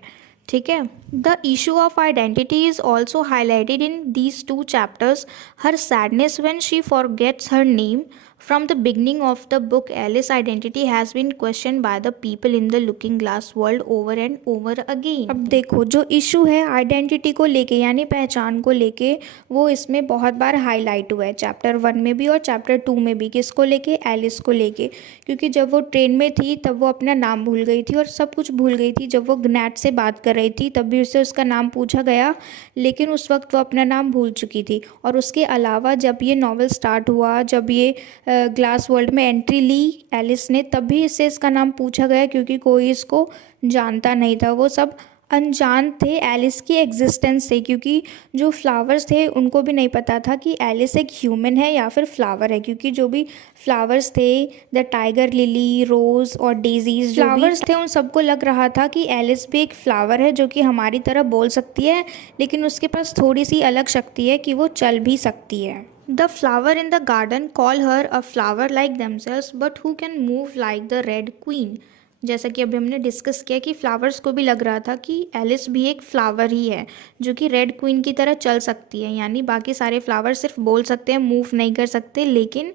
ठीक है। The issue of identity is also highlighted in these 2 chapters. Her sadness when she forgets her name. From the beginning of the book, Alice's identity has been questioned by the people in the Looking Glass world over and over again. अब देखो जो इशू है आइडेंटिटी को लेके, यानी पहचान को लेके, वो इसमें बहुत बार हाईलाइट हुआ है, चैप्टर 1 में भी और चैप्टर 2 में भी। किसको लेके, एलिस को लेके, क्योंकि जब वो ट्रेन में थी तब वो अपना नाम भूल गई थी और सब कुछ भूल गई थी। जब वो ग्नैट से बात कर रही थी तब भी उससे उसका नाम पूछा गया, लेकिन उस वक्त वो अपना नाम भूल चुकी थी। और उसके अलावा जब ये नॉवल स्टार्ट हुआ, जब ये ग्लास वर्ल्ड में एंट्री ली एलिस ने, तब भी इससे इसका नाम पूछा गया क्योंकि कोई इसको जानता नहीं था। वो सब अनजान थे एलिस की एग्जिस्टेंस से, क्योंकि जो फ्लावर्स थे उनको भी नहीं पता था कि एलिस एक ह्यूमन है या फिर फ्लावर है, क्योंकि जो भी फ्लावर्स थे, द टाइगर लिली, रोज़ और डेजीज फ्लावर्स थे, उन सबको लग रहा था कि एलिस भी एक फ्लावर है जो कि हमारी तरह बोल सकती है, लेकिन उसके पास थोड़ी सी अलग शक्ति है कि वो चल भी सकती है। The flower in the garden call her a flower like themselves, but who can move like the Red Queen? जैसा कि अभी हमने डिस्कस किया कि फ्लावर्स को भी लग रहा था कि एलिस भी एक फ्लावर ही है जो कि रेड क्वीन की तरह चल सकती है, यानी बाकी सारे फ्लावर सिर्फ बोल सकते हैं, मूव नहीं कर सकते, लेकिन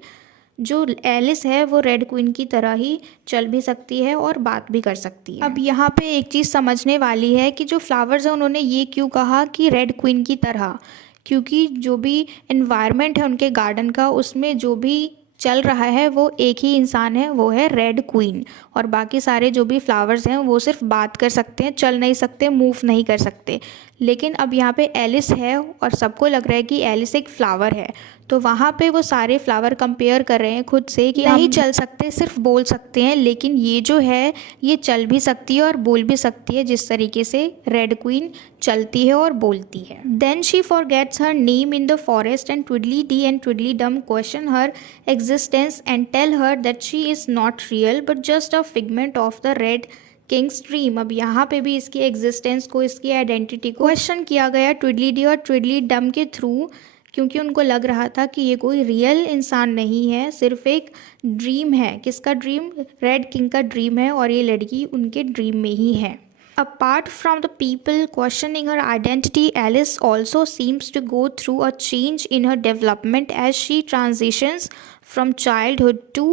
जो एलिस है वो रेड क्वीन की तरह ही चल भी सकती है और बात भी कर सकती है। अब यहाँ पे एक चीज़ समझने वाली है कि जो फ्लावर्स हैं उन्होंने ये क्यों कहा कि रेड क्वीन की तरह, क्योंकि जो भी एनवायरनमेंट है उनके गार्डन का, उसमें जो भी चल रहा है वो एक ही इंसान है, वो है रेड क्वीन, और बाकी सारे जो भी फ्लावर्स हैं वो सिर्फ बात कर सकते हैं, चल नहीं सकते, मूव नहीं कर सकते। लेकिन अब यहाँ पे एलिस है और सबको लग रहा है कि एलिस एक फ्लावर है, तो वहाँ पे वो सारे फ्लावर कंपेयर कर रहे हैं खुद से कि नहीं चल सकते, सिर्फ बोल सकते हैं, लेकिन ये जो है ये चल भी सकती है और बोल भी सकती है, जिस तरीके से रेड क्वीन चलती है और बोलती है। Then she forgets her name in the forest and Tweedledee and Tweedledum question her existence and tell her that she is not real but just a figment of the red king's dream. अब यहाँ पे भी इसकी एग्जिस्टेंस को, इसकी आइडेंटिटी को क्वेश्चन किया गया ट्विडली डी और ट्विडली डम के थ्रू, क्योंकि उनको लग रहा था कि ये कोई रियल इंसान नहीं है, सिर्फ एक ड्रीम है। किसका ड्रीम? रेड किंग का ड्रीम है, और ये लड़की उनके ड्रीम में ही है। Apart from the people questioning her identity, Alice also seems to go through a change in her development as she transitions from childhood to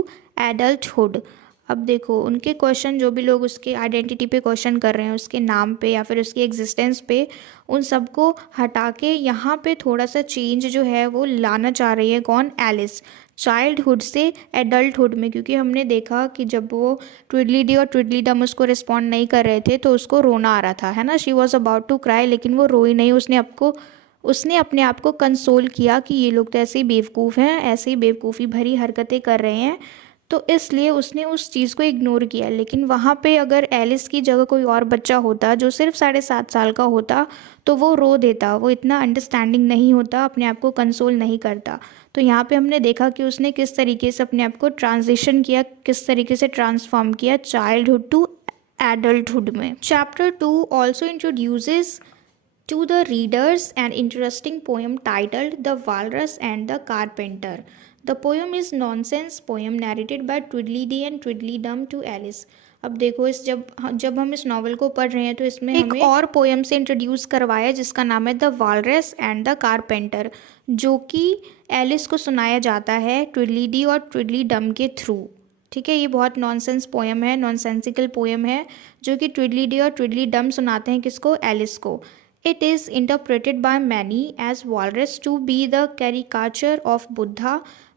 adulthood. अब देखो, उनके क्वेश्चन, जो भी लोग उसके आइडेंटिटी पे क्वेश्चन कर रहे हैं, उसके नाम पे या फिर उसकी एग्जिस्टेंस पे, उन सबको हटा के यहाँ पे थोड़ा सा चेंज जो है वो लाना चाह रही है। कौन? एलिस। चाइल्डहुड से एडल्टहुड में, क्योंकि हमने देखा कि जब वो ट्विडली डी और ट्विडली डम उसको रिस्पॉन्ड नहीं कर रहे थे तो उसको रोना आ रहा था, है ना। She was about to cry, लेकिन वो रोई नहीं। उसने अपने आप को कंसोल किया कि ये लोग तो ऐसे ही बेवकूफ़ हैं, ऐसे ही बेवकूफ़ी भरी हरकतें कर रहे हैं, तो इसलिए उसने उस चीज़ को इग्नोर किया। लेकिन वहाँ पे अगर एलिस की जगह कोई और बच्चा होता जो सिर्फ 7.5 साल का होता तो वो रो देता, वो इतना अंडरस्टैंडिंग नहीं होता, अपने आप को कंसोल नहीं करता। तो यहाँ पे हमने देखा कि उसने किस तरीके से अपने आप को ट्रांजिशन किया, किस तरीके से ट्रांसफॉर्म किया चाइल्डहुड टू एडल्टहुड में। Chapter 2 also introduces to the readers an interesting poem titled The Walrus and the Carpenter. The poem is nonsense poem narrated by Tweedledee and Tweedledum to Alice. अब देखो, जब हम इस नावल को पढ़ रहे हैं तो इसमें एक और पोएम से इंट्रोड्यूस करवाया जिसका नाम है the walrus and the carpenter, जो कि एलिस को सुनाया जाता है ट्विडलीडी और ट्विडलीडम के थ्रू। ठीक है, ये बहुत नॉनसेंस पोएम है, नॉनसेंसिकल पोएम है, जो कि ट्विडलीडी और ट्विडलीडम सुनाते हैं किसको? एलिस को। It is interpreted by many as walrus to be the caricature of Buddha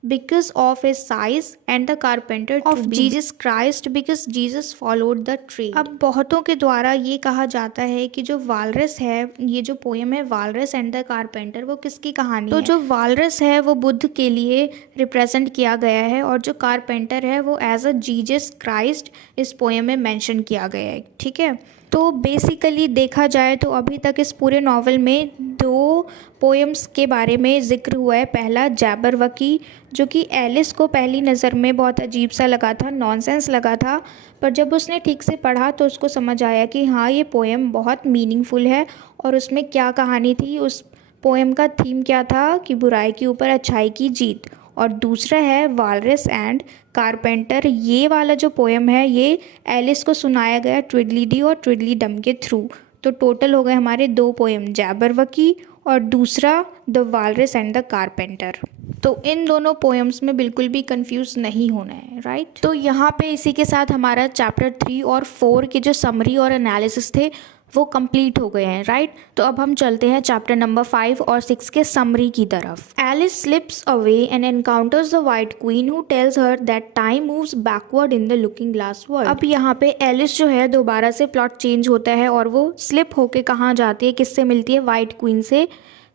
because of his size and the carpenter of Jesus Christ because Jesus followed the tree. अब बहुतों के द्वारा ये कहा जाता है कि जो वालरस है, ये जो पोएम है वालरस एंड द कारपेंटर, वो किसकी कहानी है? तो जो वालरस है वो बुद्ध के लिए रिप्रेजेंट किया गया है, और जो कारपेंटर है वो एज अ जीसस क्राइस्ट इस पोएम में मेंशन किया गया है। ठीक है, तो बेसिकली देखा जाए तो अभी तक इस पूरे नावल में 2 पोएम्स के बारे में ज़िक्र हुआ है। पहला जैबरवकी, जो कि एलिस को पहली नज़र में बहुत अजीब सा लगा था, नॉनसेंस लगा था, पर जब उसने ठीक से पढ़ा तो उसको समझ आया कि हाँ, ये पोएम बहुत मीनिंगफुल है और उसमें क्या कहानी थी। उस पोएम का थीम क्या था कि बुराई के ऊपर अच्छाई की जीत। और दूसरा है वालरस एंड कारपेंटर, ये वाला जो पोएम है ये एलिस को सुनाया गया ट्विडलीडी और ट्विडलीडम के थ्रू। तो टोटल हो गए हमारे 2 पोएम, जैबरवकी और दूसरा the walrus and the carpenter. तो इन दोनों पोएम्स में बिल्कुल भी कंफ्यूज नहीं होना है, राइट। तो यहाँ पे इसी के साथ हमारा चैप्टर 3 और 4 के जो समरी और एनालिसिस थे वो कंप्लीट हो गए हैं, राइट। तो अब हम चलते हैं चैप्टर नंबर 5 और 6 के समरी की तरफ। Alice slips away and encounters the white queen who tells her that time moves backward in the looking glass world. अब यहाँ पे एलिस जो है दोबारा से प्लॉट चेंज होता है और वो स्लिप होके कहाँ जाती है, किससे मिलती है? वाइट क्वीन से,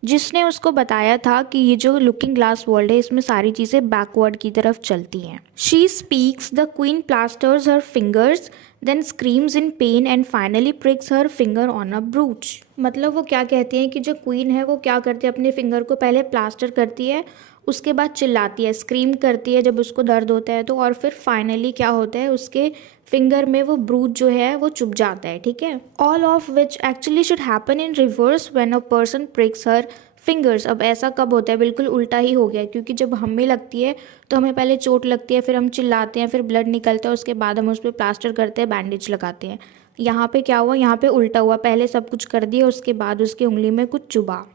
जिसने उसको बताया था कि ये जो लुकिंग ग्लास वर्ल्ड है इसमें सारी चीज़ें बैकवर्ड की तरफ चलती हैं। She speaks, the queen plasters her fingers, then screams in pain and finally pricks her finger on a brooch. मतलब वो क्या कहती हैं कि जो क्वीन है वो क्या करती है, अपने फिंगर को पहले प्लास्टर करती है, उसके बाद चिल्लाती है, स्क्रीम करती है जब उसको दर्द होता है तो, और फिर फाइनली क्या होता है, उसके फिंगर में वो ब्रूच जो है वो चुभ जाता है। ठीक है, all of which actually should happen in reverse when a person prix her fingers. अब ऐसा कब होता है? बिल्कुल उल्टा ही हो गया, क्योंकि जब हमें लगती है तो हमें पहले चोट लगती है, फिर हम चिल्लाते हैं, फिर ब्लड निकलता है, उसके बाद हम उस पर प्लास्टर करते हैं, बैंडेज लगाते हैं। यहाँ पे क्या हुआ? यहाँ पे उल्टा हुआ, पहले सब कुछ कर दिया, उसके बाद उसकी उंगली में कुछ चुभा।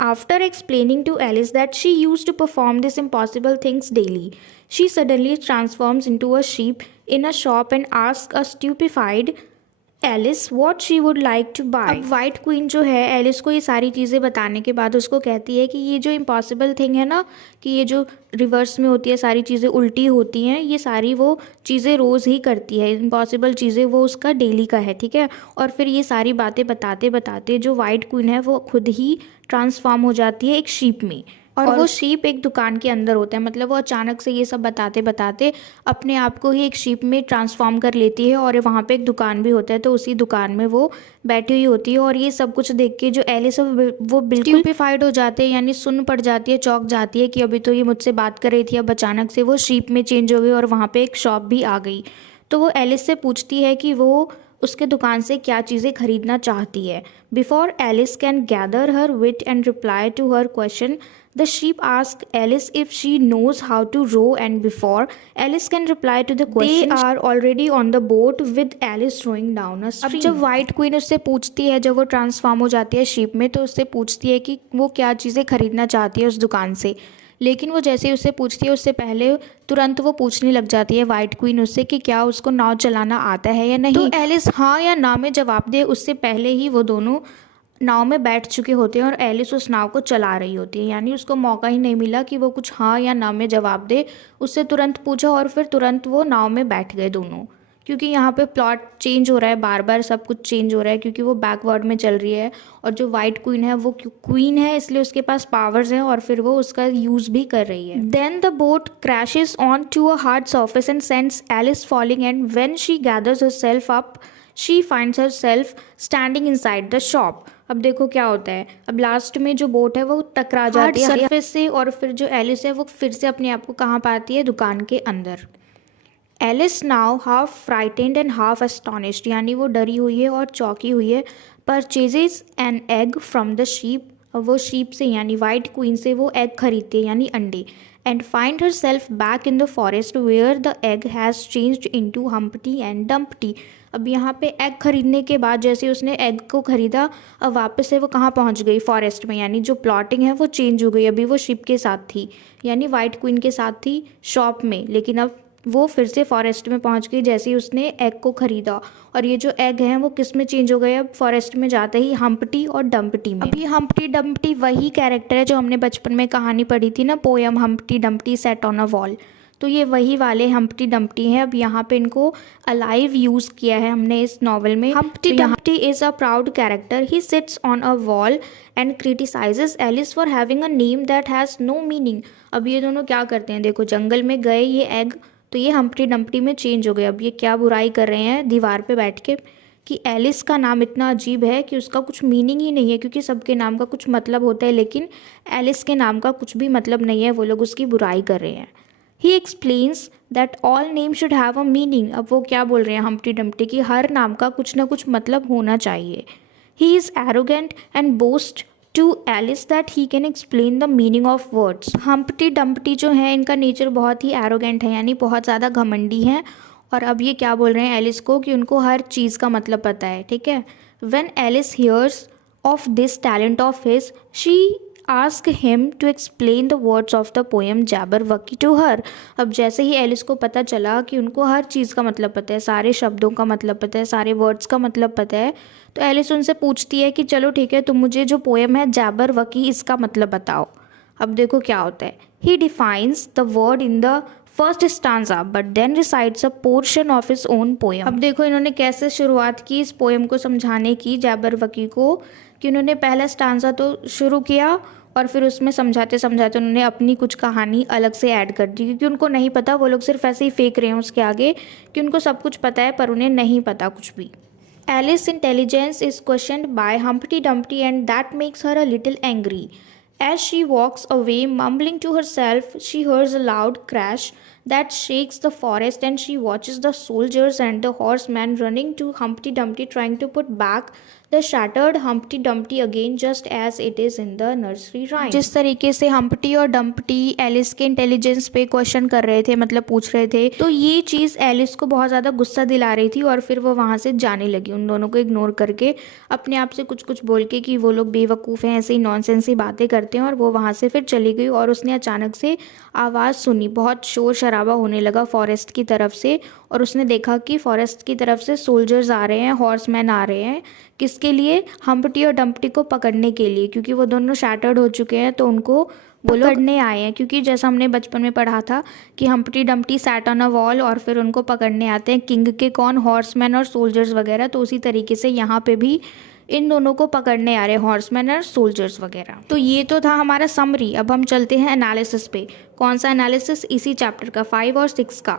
After explaining to Alice that she used to perform these impossible things daily, she suddenly transforms into a sheep in a shop and asks a stupefied Alice what she would like to buy. अब वाइट क्वीन जो है एलिस को ये सारी चीज़ें बताने के बाद उसको कहती है कि ये जो इम्पॉसिबल थिंग है ना, कि ये जो रिवर्स में होती है, सारी चीज़ें उल्टी होती हैं, ये सारी वो चीज़ें रोज़ ही करती है, इम्पॉसिबल चीज़ें वो उसका डेली का है। ठीक है, और फिर ये सारी बातें बताते बताते जो वाइट क्वीन है वो खुद ही ट्रांसफॉर्म हो जाती है एक शीप में, और वो शीप एक दुकान के अंदर होता है। मतलब वो अचानक से ये सब बताते बताते अपने आप को ही एक शीप में ट्रांसफॉर्म कर लेती है, और वहाँ पे एक दुकान भी होता है, तो उसी दुकान में वो बैठी हुई होती है। और ये सब कुछ देख के जो एलिस है वो बिल्कुल स्टूपिफाइड हो जाते हैं, यानी सुन पड़ जाती है, चौंक जाती है कि अभी तो ये मुझसे बात कर रही थी, अब अचानक से वो शीप में चेंज हो गई और वहाँ पर एक शॉप भी आ गई। तो वो एलिस से पूछती है कि वो उसके दुकान से क्या चीज़ें खरीदना चाहती है। Before Alice can gather her wit and reply to her question, the sheep ask Alice if she knows how to row, and before Alice can reply to the question they are already on the boat with Alice rowing down a stream. अब जब वाइट क्वीन उससे पूछती है, जब वो ट्रांसफॉर्म हो जाती है शीप में, तो उससे पूछती है कि वो क्या चीज़ें खरीदना चाहती है उस दुकान से। लेकिन वो जैसे ही उससे पूछती है, उससे पहले तुरंत वो पूछने लग जाती है वाइट क्वीन उससे कि क्या उसको नाव चलाना आता है या नहीं। तो एलिस हाँ या ना में जवाब दे उससे पहले ही वो दोनों नाव में बैठ चुके होते हैं और एलिस उस नाव को चला रही होती है। यानी उसको मौका ही नहीं मिला कि वो कुछ हाँ या ना में जवाब दे। उससे तुरंत पूछा और फिर तुरंत वो नाव में बैठ गए दोनों। क्योंकि यहाँ पे प्लॉट चेंज हो रहा है, बार बार सब कुछ चेंज हो रहा है, क्योंकि वो बैकवर्ड में चल रही है और जो वाइट क्वीन है वो क्वीन है, इसलिए उसके पास पावर्स हैं और फिर वो उसका यूज़ भी कर रही है। Then the boat crashes on to a hard surface and sends Alice falling, and when she gathers herself up she finds herself standing inside the shop. अब देखो क्या होता है, अब लास्ट में जो बोट है वो टकरा जाती है सरफेस से और फिर जो एलिस है वो फिर से अपने आप को कहाँ पाती है, दुकान के अंदर। Alice now half frightened and half astonished, यानी वो डरी हुई है और चौंकी हुई है, purchases an egg from the sheep, वो शीप से यानी वाइट क्वीन से वो एग खरीदते हैं यानी अंडे, and find herself back in the forest where the egg has changed into Humpty and Dumpty. अब यहाँ पे एग खरीदने के बाद जैसे उसने एग को खरीदा, अब वापस से वो कहाँ पहुँच गई, फॉरेस्ट में, यानी जो प्लॉटिंग है वो चेंज हो गई। अभी वो शिप के साथ थी यानी वाइट क्वीन के साथ थी शॉप में, लेकिन अब वो फिर से फॉरेस्ट में पहुंच गई जैसे ही उसने एग को खरीदा। और ये जो एग हैं वो किस में चेंज हो गए, अब फॉरेस्ट में जाते ही हम्पटी और डम्पटी में। अभी हम्पटी डम्पटी वही कैरेक्टर है जो हमने बचपन में कहानी पढ़ी थी ना, poem Humpty Dumpty set on a wall, तो ये वही वाले हम्पटी डम्पटी हैं। अब यहाँ पे इनको अलाइव यूज़ किया है हमने इस नॉवल में। Humpty Dumpty is a proud character, he sits on a wall and criticises Alice for having a name that has no meaning. अब ये दोनों क्या करते हैं, देखो जंगल में गए ये एग, तो ये हम्पटी डम्पटी में चेंज हो गए। अब ये क्या बुराई कर रहे हैं दीवार पे बैठ के कि एलिस का नाम इतना अजीब है कि उसका कुछ मीनिंग ही नहीं है, क्योंकि सबके नाम का कुछ मतलब होता है लेकिन एलिस के नाम का कुछ भी मतलब नहीं है, वो लोग उसकी बुराई कर रहे हैं। ही explains that all name should have a meaning. अब वो क्या बोल रहे हैं हम्पटी डम्पटी की हर नाम का कुछ ना कुछ मतलब होना चाहिए। He is arrogant and boast to Alice that he can explain the meaning of words. Humpty Dumpty जो है इनका नेचर बहुत ही एरोगेंट है, यानी बहुत ज़्यादा घमंडी हैं। और अब ये क्या बोल रहे हैं एलिस को कि उनको हर चीज़ का मतलब पता है, ठीक है। When Alice hears of this talent of his, she ask him to explain the words of the poem Jabberwocky to her. अब जैसे ही एलिस को पता चला कि उनको हर चीज़ का मतलब पता है, सारे शब्दों का मतलब पता है, सारे वर्ड्स का मतलब पता है, तो एलिस उनसे पूछती है कि चलो ठीक है, तुम मुझे जो पोएम है जैबरवकी इसका मतलब बताओ। अब देखो क्या होता है, he defines the word in the first stanza but then recites a portion of his own poem. अब देखो इन्होंने कैसे शुरुआत की इस पोएम को समझाने की जैबरवकी को, कि उन्होंने पहला स्टांजा तो शुरू किया और फिर उसमें समझाते समझाते उन्होंने अपनी कुछ कहानी अलग से ऐड कर दी, क्योंकि उनको नहीं पता, वो लोग सिर्फ ऐसे ही फेंक रहे हैं उसके आगे कि उनको सब कुछ पता है पर उन्हें नहीं पता कुछ भी। Alice's intelligence is questioned by Humpty Dumpty and that makes her a little angry. As she walks away, mumbling to herself, she hears a loud crash that shakes the forest and she watches the soldiers and the horsemen running to Humpty Dumpty trying to put back the shattered Humpty Dumpty again just as it is in the nursery rhyme। जिस तरीके से हम्पटी और डम्पटी एलिस के इंटेलिजेंस पे क्वेश्चन कर रहे थे, मतलब पूछ रहे थे, तो ये चीज़ एलिस को बहुत ज़्यादा गुस्सा दिला रही थी और फिर वो वहाँ से जाने लगी, उन दोनों को इग्नोर करके, अपने आप से कुछ कुछ बोल के कि वो लोग बेवकूफ़ हैं, ऐसे ही नॉनसेंस ही बातें करते हैं, और वो वहाँ से फिर चली गई। और उसने अचानक से आवाज़ सुनी, बहुत शोर शराबा होने लगा फॉरेस्ट की तरफ से, और उसने देखा कि फॉरेस्ट की तरफ से सोल्जर्स आ रहे हैं, हॉर्समैन आ रहे हैं। किसके लिए? हम्पटी और डम्पटी को पकड़ने के लिए, क्योंकि वो दोनों शैटर्ड हो चुके हैं, तो उनको वो लोग पकड़ने आए हैं। क्योंकि जैसा हमने बचपन में पढ़ा था कि हम्पटी डम्पटी सैट ऑन अ वॉल और फिर उनको पकड़ने आते हैं किंग के कौन, हॉर्समैन और सोल्जर्स वगैरह, तो उसी तरीके से यहाँ पे भी इन दोनों को पकड़ने आ रहे हैं हॉर्समैन और सोल्जर्स वगैरह। तो ये तो था हमारा समरी। अब हम चलते हैं एनालिसिस पे। कौन सा एनालिसिस? इसी चैप्टर का 5 और 6 का।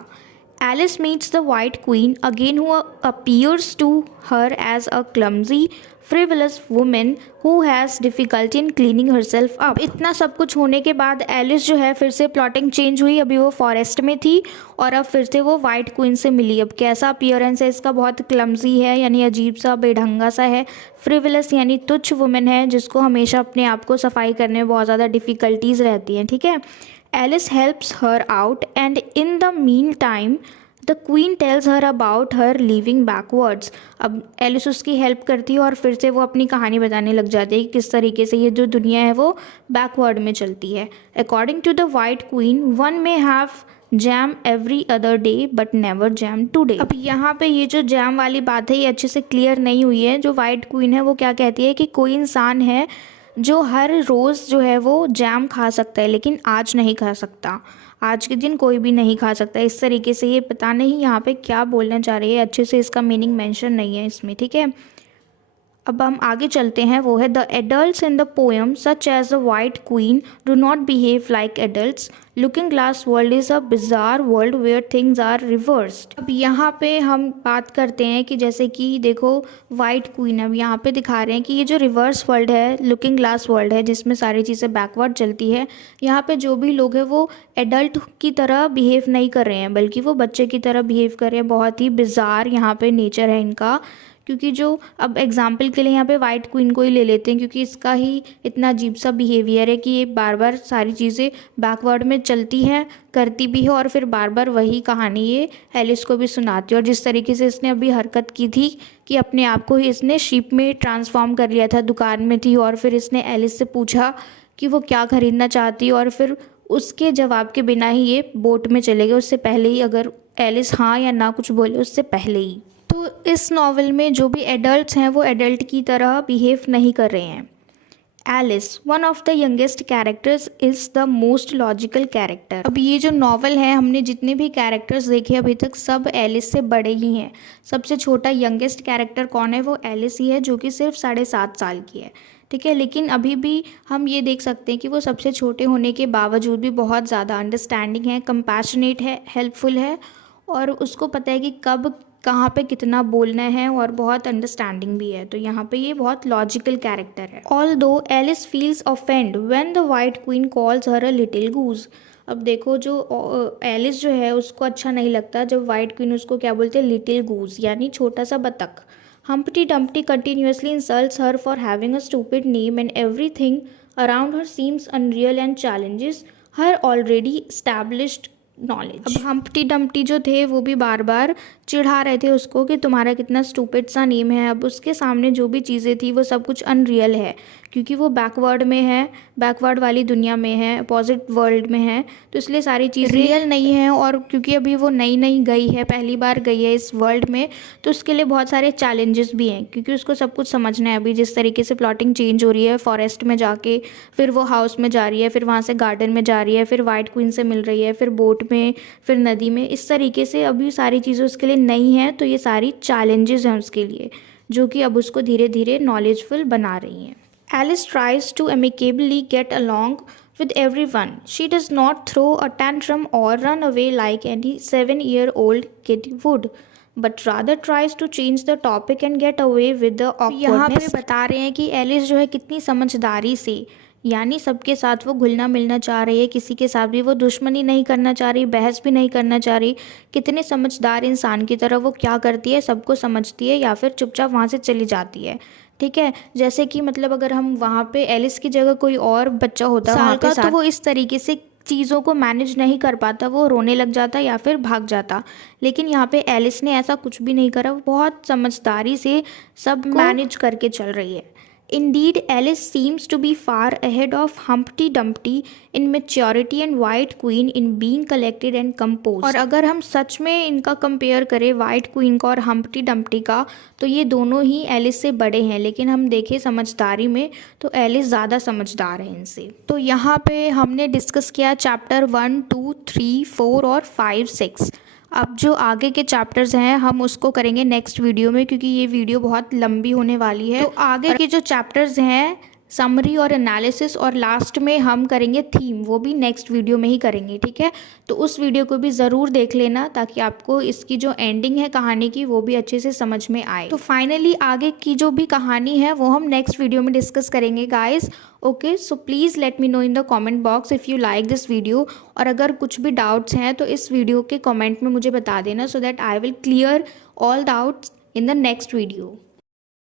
Alice meets the White Queen again, who appears to her as a clumsy, frivolous woman who has difficulty in cleaning herself up. इतना सब कुछ होने के बाद एलिस जो है फिर से प्लॉटिंग चेंज हुई। अभी वो फॉरेस्ट में थी और अब फिर से वो वाइट क्वीन से मिली। अब कैसा अपीयरेंस है इसका, बहुत क्लमजी है यानी अजीब सा, बेढंगा सा है। फ्रिवलस यानी तुच्छ वुमेन है जिसको हमेशा अपने आप को सफाई करने में बहुत ज़्यादा डिफ़िकल्टीज़ रहती हैं, ठीक है। Alice helps her out and in the meantime the queen tells her about her living backwards। अब एलिस उसकी हेल्प करती है और फिर से वो अपनी कहानी बताने लग जाती है कि किस तरीके से ये जो दुनिया है वो बैकवर्ड में चलती है। According to the white queen one may have jam every other day but never jam today. अब यहाँ पे ये जो जैम वाली बात है ये अच्छे से क्लियर नहीं हुई है। जो वाइट क्वीन है वो क्या कहती है कि कोई इंसान है जो हर रोज़ जो है वो जैम खा सकता है लेकिन आज नहीं खा सकता, आज के दिन कोई भी नहीं खा सकता। इस तरीके से ये पता नहीं यहाँ पे क्या बोलना चाह रही है, अच्छे से इसका मीनिंग मेंशन नहीं है इसमें, ठीक है। अब हम आगे चलते हैं, वो है the adults in the poem such as the white queen do not behave like adults, looking glass world is a bizarre world where things are reversed. अब यहाँ पे हम बात करते हैं कि जैसे कि देखो वाइट क्वीन, अब यहाँ पे दिखा रहे हैं कि ये जो रिवर्स वर्ल्ड है, लुकिंग ग्लास वर्ल्ड है जिसमें सारी चीज़ें बैकवर्ड चलती है, यहाँ पे जो भी लोग हैं वो एडल्ट की तरह बिहेव नहीं कर रहे हैं बल्कि वो बच्चे की तरह बिहेव कर रहे हैं। बहुत ही बिजार यहाँ पे नेचर है इनका, क्योंकि जो अब एग्जाम्पल के लिए यहाँ पे वाइट क्वीन को ही ले लेते हैं क्योंकि इसका ही इतना अजीब सा बिहेवियर है कि ये बार बार सारी चीज़ें बैकवर्ड में चलती हैं, करती भी है और फिर बार बार वही कहानी ये एलिस को भी सुनाती है। और जिस तरीके से इसने अभी हरकत की थी कि अपने आप को ही इसने शिप में ट्रांसफॉर्म कर लिया था, दुकान में थी और फिर इसने एलिस से पूछा कि वो क्या ख़रीदना चाहती है और फिर उसके जवाब के बिना ही ये बोट में चले गए, उससे पहले ही, अगर एलिस हाँ या ना कुछ बोले उससे पहले ही। तो इस नॉवल में जो भी एडल्ट्स हैं वो एडल्ट की तरह बिहेव नहीं कर रहे हैं। Alice one of the youngest characters is the most logical character. अब ये जो नॉवल है, हमने जितने भी कैरेक्टर्स देखे अभी तक सब एलिस से बड़े ही हैं। सबसे छोटा यंगेस्ट कैरेक्टर कौन है, वो एलिस ही है जो कि सिर्फ 7.5 साल की है, ठीक है। लेकिन अभी भी हम ये देख सकते हैं कि वो सबसे छोटे होने के बावजूद भी बहुत ज़्यादा अंडरस्टैंडिंग है, कंपैशनेट है, हेल्पफुल है और उसको पता है कि कब कहाँ पे कितना बोलना है और बहुत अंडरस्टैंडिंग भी है। तो यहाँ पे ये बहुत लॉजिकल कैरेक्टर है। Although Alice feels offend when the white queen calls her a little goose. अब देखो जो एलिस जो है उसको अच्छा नहीं लगता जब वाइट क्वीन उसको क्या बोलते हैं, लिटिल गूज यानी छोटा सा बतख। Humpty Dumpty continuously insults her for having a stupid name and everything around her seems unreal and challenges her already established knowledge. अब हम्प्टी डम्प्टी जो थे वो भी बार बार चिढ़ा रहे थे उसको कि तुम्हारा कितना स्टूपिड सा नेम है। अब उसके सामने जो भी चीज़ें थी वो सब कुछ अनरियल है क्योंकि वो बैकवर्ड में है, बैकवर्ड वाली दुनिया में है, अपोजिट वर्ल्ड में है, तो इसलिए सारी चीज़ें रियल नहीं है। और क्योंकि अभी वो नई नई गई है, पहली बार गई है इस वर्ल्ड में, तो उसके लिए बहुत सारे चैलेंजेस भी हैं क्योंकि उसको सब कुछ समझना है। अभी जिस तरीके से प्लॉटिंग चेंज हो रही है, फॉरेस्ट में जाके फिर वो हाउस में जा रही है, फिर वहाँ से गार्डन में जा रही है, फिर वाइट क्वीन से मिल रही है, फिर बोट में, फिर नदी में, इस तरीके से अभी सारी चीज़ें उसके लिए नई हैं। तो ये सारी चैलेंजेस हैं उसके लिए जो कि अब उसको धीरे धीरे नॉलेजफुल बना रही हैं। Alice tries to amicably get along with everyone. She does not throw a tantrum or run away like any 7-year-old kid would, but rather tries to change the topic and get away with the awkwardness. यहाँ पे बता रहे हैं कि एलिस जो है कितनी समझदारी से, यानी सबके साथ वो घुलना मिलना चाह रही है, किसी के साथ भी वो दुश्मनी नहीं करना चाह रही, बहस भी नहीं करना चाह रही। कितने समझदार इंसान की तरह वो क्या करती है, सबको समझती है या फिर चुपचाप वहाँ से चली जाती है, ठीक है। जैसे कि मतलब अगर हम वहाँ पे एलिस की जगह कोई और बच्चा होता साल का, तो वो इस तरीके से चीज़ों को मैनेज नहीं कर पाता, वो रोने लग जाता या फिर भाग जाता। लेकिन यहाँ पे एलिस ने ऐसा कुछ भी नहीं करा, वो बहुत समझदारी से सब मैनेज करके चल रही है। Indeed, Alice seems to be far ahead of Humpty Dumpty in maturity and White Queen in being collected and composed. और अगर हम सच में इनका कंपेयर करें वाइट क्वीन का और हम्प्टी डम्प्टी का, तो ये दोनों ही एलिस से बड़े हैं। लेकिन हम देखें समझदारी में तो एलिस ज़्यादा समझदार है इनसे। तो यहाँ पे हमने डिस्कस किया चैप्टर 1, 2, 3, 4 और 5, 6। अब जो आगे के चैप्टर्स हैं हम उसको करेंगे नेक्स्ट वीडियो में क्योंकि ये वीडियो बहुत लंबी होने वाली है। तो आगे के जो चैप्टर्स हैं समरी और एनालिसिस, और लास्ट में हम करेंगे थीम, वो भी नेक्स्ट वीडियो में ही करेंगे, ठीक है। तो उस वीडियो को भी ज़रूर देख लेना ताकि आपको इसकी जो एंडिंग है कहानी की वो भी अच्छे से समझ में आए। तो फाइनली आगे की जो भी कहानी है वो हम नेक्स्ट वीडियो में डिस्कस करेंगे guys. Okay, so please let me know in the comment box if you like this video, और अगर कुछ भी डाउट्स हैं तो इस वीडियो के कमेंट में मुझे बता देना, so that I will clear all doubts in the next video.